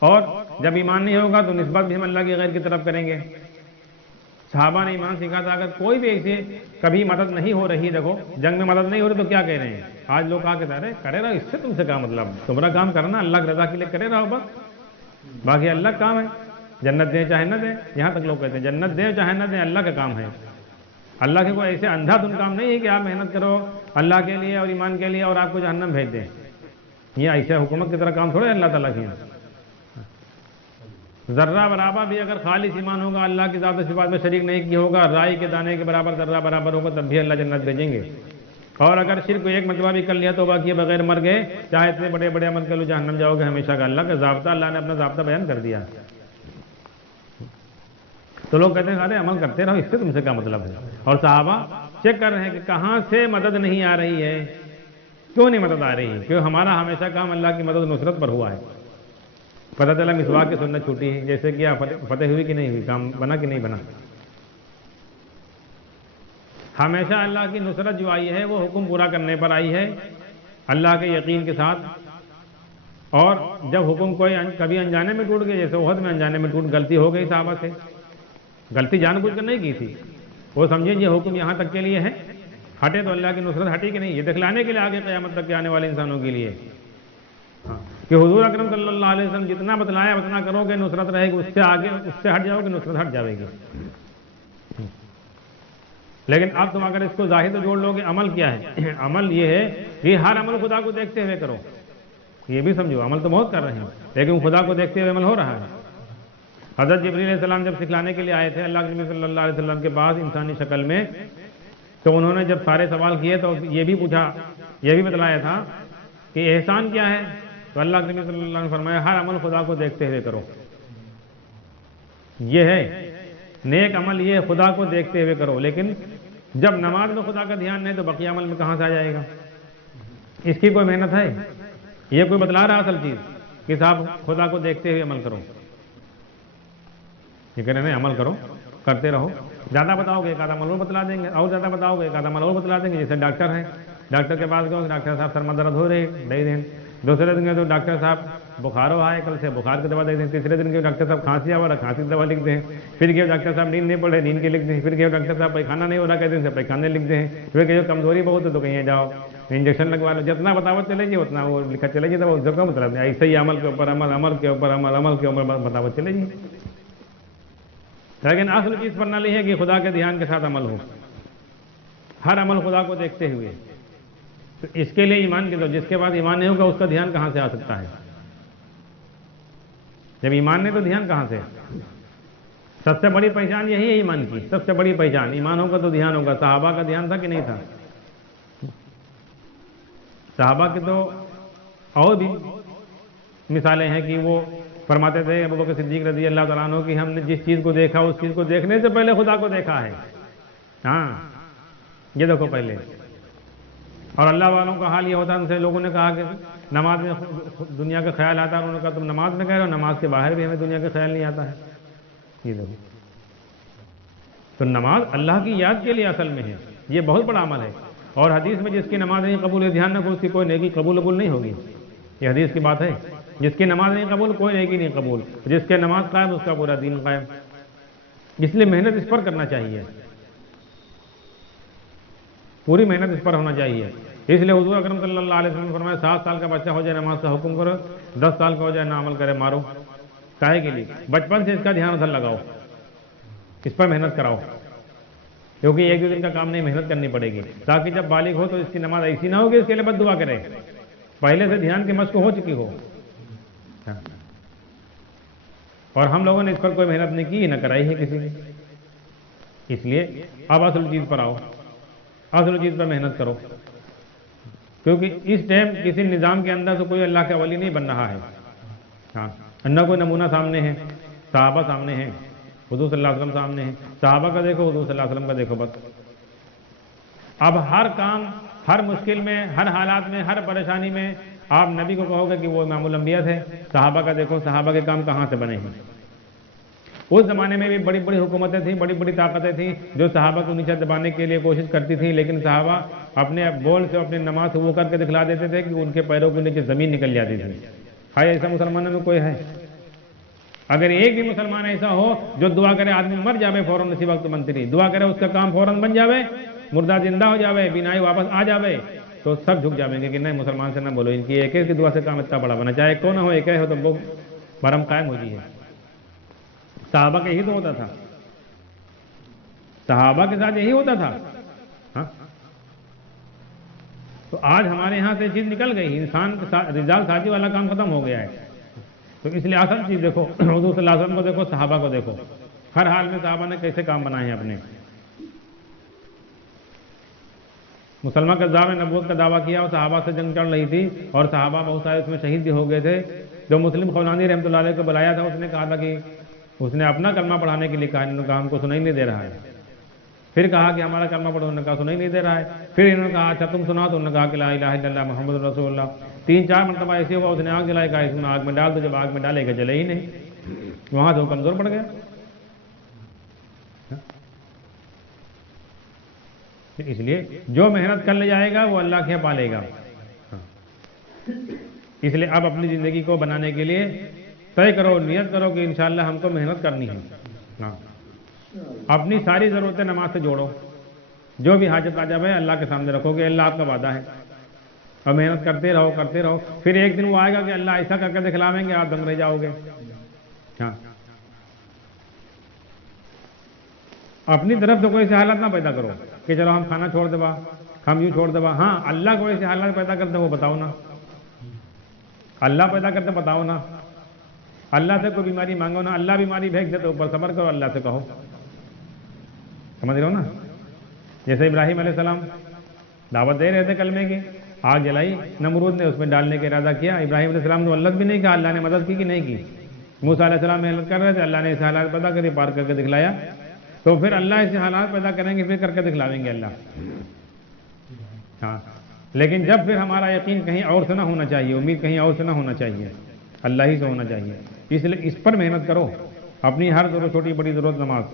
اور جب ایمان نہیں ہوگا تو نسبت بھی ہم اللہ کے غیر کی طرف کریں گے. صحابہ نے ایمان سیکھا تھا. اگر کوئی بھی ایسے کبھی مدد نہیں ہو رہی، دیکھو جنگ میں مدد نہیں ہو رہی تو کیا کہہ رہے ہیں؟ آج لوگ کہا کہتے ہیں کرے رہا، اس سے تم سے کیا مطلب؟ تمہارا کام کرنا اللہ کی رضا کے لیے کرے رہا بس، باقی اللہ کا کام ہے. جنت دیں چاہے نہ دیں، یہاں تک لوگ کہتے ہیں جنت دیں چاہے نہ دیں اللہ کا کام ہے. اللہ کے کوئی ایسے اندھا دھن کام نہیں ہے کہ آپ محنت کرو اللہ کے لیے اور ایمان کے لیے اور آپ کو جہنم بھیج دیں. یہ ایسے حکومت کی طرح کام تھوڑے اللہ تعالیٰ کی. ذرہ برابر بھی اگر خالص ایمان ہوگا، اللہ کی ذات و صفات میں شریک نہیں کیا ہوگا، رائی کے دانے کے برابر ذرہ برابر ہوگا، تب بھی اللہ جنت بھیجیں گے. اور اگر شرک کو ایک مرتبہ بھی کر لیا توبہ کیے بغیر مر گئے، چاہے اتنے بڑے بڑے عمل کر لو، جہنم جاؤ گے ہمیشہ کا۔ اللہ کا ضابطہ، اللہ نے اپنا ضابطہ بیان کر دیا۔ تو لوگ کہتے ہیں ارے عمل کرتے رہو، اس سے تم سے کیا مطلب ہے؟ اور صحابہ چیک کر رہے ہیں کہ کہاں سے مدد نہیں آ رہی ہے، کیوں نہیں مدد آ رہی ہے؟ کیوں ہمارا ہمیشہ کام اللہ کی مدد نصرت پر ہوا ہے۔ پتہ چلا مسواک کی سنت چھوٹی ہے، جیسے کیا فتح ہوئی کہ نہیں ہوئی، کام بنا کہ نہیں بنا؟ ہمیشہ اللہ کی نصرت جو آئی ہے وہ حکم پورا کرنے پر آئی ہے، اللہ کے یقین کے ساتھ۔ اور جب حکم کوئی کبھی انجانے میں ٹوٹ گیا، جیسے احد میں انجانے میں غلطی ہو گئی صحابہ سے، غلطی جان بوجھ کر نہیں کی تھی، وہ سمجھیں یہ حکم یہاں تک کے لیے ہے، ہٹے تو اللہ کی نصرت ہٹی کہ نہیں، یہ دکھلانے کے لیے آگے قیامت تک کے آنے والے انسانوں کے لیے کہ حضور اکرم صلی اللہ علیہ وسلم جتنا بتلایا اتنا کرو گے نصرت رہے گی، اس سے آگے اس سے ہٹ جاؤ گے نصرت ہٹ جائے گی۔ لیکن اب تم اگر اس کو ظاہر تو جوڑ لو گے، عمل کیا ہے؟ عمل یہ ہے کہ ہر عمل خدا کو دیکھتے ہوئے کرو، یہ بھی سمجھو، عمل تو بہت کر رہے ہیں لیکن خدا کو دیکھتے ہوئے عمل ہو رہا ہے۔ حضرت جبریل علیہ السلام جب سکھلانے کے لیے آئے تھے اللہ کے نبی صلی اللہ علیہ وسلم کے پاس انسانی شکل میں، تو انہوں نے جب سارے سوال کیے تو یہ بھی پوچھا، یہ بھی بتلایا تھا کہ احسان کیا ہے، تو اللہ کے نبی صلی اللہ علیہ وسلم نے فرمایا ہر عمل خدا کو دیکھتے ہوئے کرو، یہ ہے نیک عمل، یہ خدا کو دیکھتے ہوئے کرو۔ لیکن جب نماز میں خدا کا دھیان نہیں تو بقیہ عمل میں کہاں سے آ جائے گا؟ اس کی کوئی محنت ہے؟ یہ کوئی بتلا رہا اصل چیز کہ صاحب خدا کو دیکھتے ہوئے عمل کرو؟ یہ کہہ رہے ہیں عمل کرو، کرتے رہو، زیادہ بتاؤ گے ایک آدھا عمل اور بتلا دیں گے، اور زیادہ بتاؤ گے ایک آدھا عمل اور بتلا دیں گے۔ جیسے ڈاکٹر ہیں، ڈاکٹر کے پاس گئے، ڈاکٹر صاحب سر میں درد ہو رہے دے دیں، دوسرے دن گئے تو ڈاکٹر صاحب بخار ہوا ہے کل سے، بخار کی دوا دے دیں، تیسرے دن کے ڈاکٹر صاحب کھانسی آ رہا، کھانسی کی دوا لکھ دیں، پھر کہ ڈاکٹر صاحب نیند نہیں پڑ رہے، نیند کی لکھ دیں، پھر کہ ڈاکٹر صاحب پیخانہ نہیں ہو رہا کہتے ہیں پیخانے لکھ دیں، پھر کہ کمزوری بہت ہے تو کہیں جاؤ انجیکشن لگوا لو، جتنا بتاوت چلے گی اتنا وہ لکھا چلے گی، تو اس کا مطلب نہیں، ایسے ہی عمل کے اوپر عمل، عمل کے اوپر عمل، عمل کے اوپر بتاوت چلے گی۔ لیکن اصل چیز پرنالی ہے کہ خدا کے دھیان کے ساتھ عمل ہو، ہر عمل خدا کو دیکھتے ہوئے۔ تو اس کے لیے ایمان کی ضرورت، جس کے بعد ایمان نہیں ہوگا اس کا دھیان کہاں سے آ سکتا ہے؟ جب ایمان نہیں تو دھیان کہاں سے؟ سب سے بڑی پہچان یہی ہے ایمان کی، سب سے بڑی پہچان، ایمان ہوگا تو دھیان ہوگا۔ صحابہ کا دھیان تھا کہ نہیں تھا؟ صحابہ کے تو اور بھی مثالیں ہیں کہ وہ فرماتے تھے ابوبکر صدیق رضی اللہ تعالیٰ عنہ کہ ہم نے جس چیز کو دیکھا اس چیز کو دیکھنے سے پہلے خدا کو دیکھا ہے۔ ہاں یہ دیکھو پہلے۔ اور اللہ والوں کا حال یہ ہوتا ہے، ان سے لوگوں نے کہا کہ نماز میں دنیا کا خیال آتا ہے، انہوں نے کہا تم نماز میں کہہ رہے ہو، نماز کے باہر بھی ہمیں دنیا کا خیال نہیں آتا ہے۔ یہ دیکھو، تو نماز اللہ کی یاد کے لیے اصل میں ہے، یہ بہت بڑا عمل ہے۔ اور حدیث میں جس کی نماز نہیں قبول ہے، دھیان رکھو، اس کی کوئی نیکی قبول نہیں ہوگی، یہ حدیث کی بات ہے۔ جس کی نماز نہیں قبول کوئی نیکی نہیں قبول، جس کے نماز قائم اس کا پورا دین قائم۔ اس لیے محنت اس پر کرنا چاہیے، پوری محنت اس پر ہونا چاہیے۔ اس لیے حضور اکرم صلی اللہ علیہ وسلم نے فرمایا 7 سال کا بچہ ہو جائے نماز کا حکم کرو، 10 سال کا ہو جائے نہ عمل کرے مارو۔ کاہے کے لیے؟ بچپن سے اس کا دھیان ادھر لگاؤ، اس پر محنت کراؤ، کیونکہ ایک دو دن کا کام نہیں، محنت کرنی پڑے گی، تاکہ جب بالغ ہو تو اس کی نماز ایسی نہ ہوگی اس کے لیے بد دعا کرے، پہلے سے دھیان کی مشق ہو چکی ہو۔ اور ہم لوگوں نے اس پر کوئی محنت نہیں کی، نہ کرائی ہے کسی نے۔ اس لیے اب اصل چیز پر آؤ، اصل چیز پر محنت کرو، کیونکہ اس ٹائم کسی نظام کے اندر سے کوئی اللہ کا ولی نہیں بن رہا ہے۔ ہاں، نہ کوئی نمونہ سامنے ہے، صحابہ سامنے ہیں، حضور صلی اللہ علیہ وسلم سامنے ہیں، صحابہ کا دیکھو، حضور صلی اللہ علیہ وسلم کا دیکھو، بس۔ اب ہر کام، ہر مشکل میں، ہر حالات میں، ہر پریشانی میں آپ نبی کو کہو گے کہ وہ امام الانبیاء تھے، صحابہ کا دیکھو، صحابہ کے کام کہاں سے بنے ہیں۔ اس زمانے میں بھی بڑی بڑی حکومتیں تھیں، بڑی بڑی طاقتیں تھیں جو صحابہ کو نیچے دبانے کے لیے کوشش کرتی تھیں، لیکن صحابہ اپنے بول سے، اپنے نماز سے وہ کر کے دکھلا دیتے تھے کہ ان کے پیروں کے نیچے زمین نکل جاتی تھی۔ ایسا مسلمانوں میں کوئی ہے؟ اگر ایک بھی مسلمان ایسا ہو جو دعا کرے آدمی مر جاوے فوراً اسی وقت منتری دعا کرے اس کا کام فوراً بن جاوے، مردہ زندہ ہو جاوے، بینائی واپس آ جاوے، تو سب جھک جاویں گے کہ نہیں مسلمان سے نہ بولو، ان کی ایک کی دعا سے کام اتنا بڑا بنا، چاہے کون ہو، ایک ہو تو وہ برہم قائم ہو جی ہے۔ صحابہ کا یہی تو ہوتا تھا، صحابہ کے ساتھ یہی ہوتا تھا۔ ہاں، تو آج ہمارے یہاں سے چیز نکل گئی، انسان رجال سازی والا کام ختم ہو گیا ہے۔ تو اس لیے اصل چیز دیکھو، حضور صلی اللہ علیہ وسلم کو دیکھو، صحابہ کو دیکھو، ہر حال میں صحابہ نے کیسے کام بنائے ہیں اپنے۔ مسلمہ کذاب نے نبوت کا دعویٰ کیا اور صحابہ سے جنگ چڑھ رہی تھی اور صحابہ بہت سارے اس میں شہید بھی ہو گئے تھے. جو مسلم خولانی رحمۃ اللہ علیہ کو بلایا تھا، اس نے کہا تھا کہ اس نے اپنا کلمہ پڑھانے کے لیے کہا، انہوں نے کہا ہم کو سنائی نہیں دے رہا ہے. پھر کہا کہ ہمارا کلمہ پڑھو، انہوں نے کہا سنائی نہیں دے رہا ہے. پھر انہوں نے کہا اچھا تم سناؤ، تو انہوں نے کہا کہ لا الہ الا اللہ محمد رسول اللہ. 3-4 مرتبہ ایسے ہوا، اس نے آگ جلائی، کہا اس میں آگ میں ڈال دو. جب آگ میں ڈالے گا جلے ہی نہیں، وہاں سے وہ کمزور پڑ گیا. اس لیے جو محنت کر لے جائے گا وہ اللہ کے پالے گا. اس لیے اب اپنی زندگی کو بنانے کے لیے طے کرو، نیت کرو کہ انشاءاللہ ہم کو محنت کرنی ہے. ہاں، اپنی ساری ضرورتیں نماز سے جوڑو. جو بھی حاجت آ جائے اللہ کے سامنے رکھو کہ اللہ آپ کا وعدہ ہے، اور محنت کرتے رہو کرتے رہو. پھر ایک دن وہ آئے گا کہ اللہ ایسا کر کے دکھلاویں گے آپ دنگ رہ جاؤ گے. ہاں، اپنی طرف سے کوئی سے حالت نہ پیدا کرو کہ چلو ہم کھانا چھوڑ دبا، ہم یوں چھوڑ دبا. ہاں، اللہ کوئی سے حالات پیدا کرتے وہ بتاؤ نا. اللہ پیدا کرتے بتاؤ نا. اللہ سے کوئی بیماری مانگو نا. اللہ بیماری بھیج دے تو اوپر صبر کرو، اللہ سے کہو. سمجھ رہے ہو نا؟ جیسے ابراہیم علیہ السلام دعوت دے رہے تھے کلمے کی، آگ جلائی، نمرود نے اس میں ڈالنے کا ارادہ کیا. ابراہیم علیہ السلام نے اللہ بھی نہیں کہا، اللہ نے مدد کی کہ نہیں کی. موسیٰ علیہ السلام محنت کر رہے تھے، اللہ نے ایسے حالات پیدا کری، پار کر کے دکھلایا. تو پھر اللہ ایسے حالات پیدا کریں گے، پھر کر کے دکھلاویں گے اللہ. ہاں، لیکن جب پھر ہمارا یقین کہیں اور سے نہ ہونا چاہیے، امید کہیں اور سے نہ ہونا چاہیے، اللہ ہی سے ہونا چاہیے. اس لیے اس پر محنت کرو. اپنی ہر ضرورت، چھوٹی بڑی ضرورت، نماز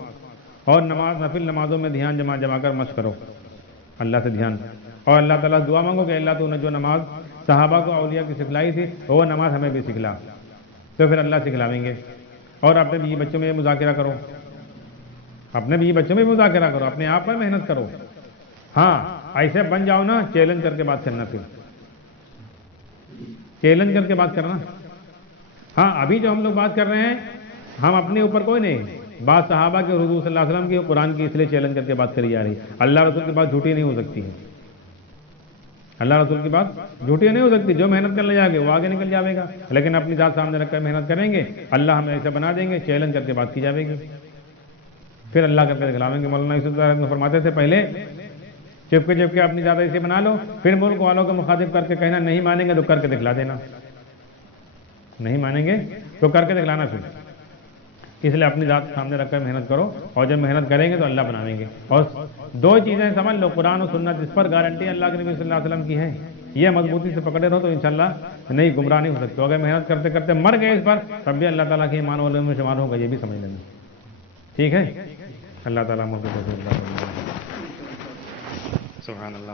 اور نماز نفل نمازوں میں دھیان جما کر مشق کرو اللہ سے دھیان. اور اللہ تعالیٰ دعا مانگو کہ اللہ تو نے جو نماز صحابہ کو اولیاء کی سکھلائی تھی وہ نماز ہمیں بھی سکھلا. تو پھر اللہ سکھلاویں گے. اور اپنے بیوی بچوں میں مذاکرہ کرو، اپنے بیوی بچوں میں مذاکرہ کرو، اپنے آپ پر محنت کرو. ہاں، ایسے بن جاؤ نا، چیلنج کر کے بات کرنا. پھر چیلنج کر کے بات کرنا. ہاں، ابھی جو ہم لوگ بات کر رہے ہیں ہم اپنے اوپر کوئی نہیں، بات صحابہ کے، حضور صلی اللہ علیہ وسلم کی، قرآن کی، اس لیے چیلنج کر کے بات کری جا رہی. اللہ رسول کی بات جھوٹی نہیں ہو سکتی ہے. اللہ رسول کی بات جھوٹی نہیں ہو سکتی. جو محنت کر لے جائے گا وہ آگے نکل جائے گا. لیکن اپنی ذات سامنے رکھ کر محنت کریں گے، اللہ ہمیں ایسے بنا دیں گے. چیلنج کر کے بات کی جائے گی، پھر اللہ کر کے دکھلاویں گے. مولانا یوسف صاحب فرماتے تھے پہلے چپ کے اپنی ذات ایسے بنا لو، پھر ملک والوں کو مخاطب کر کے کہنا نہیں مانیں گے تو کر کے دکھلا دینا، نہیں مانیں گے تو کر کے دکھلانا. پھر اس لیے اپنی ذات سامنے رکھ کر محنت کرو، اور جب محنت کریں گے تو اللہ بناویں گے. اور 2 چیزیں سمجھ لو، قرآن و سنت، جس پر گارنٹی اللہ کے نبی صلی اللہ علیہ وسلم کی ہے، یہ مضبوطی سے پکڑے رہو تو انشاءاللہ نہیں گمراہ نہیں ہو سکتے. اگر محنت کرتے کرتے مر گئے اس پر تب بھی اللہ تعالیٰ کے ایمان والوں میں شمار ہوگا، یہ بھی سمجھ لینا. ٹھیک ہے؟ اللہ تعالیٰ سبحان اللہ.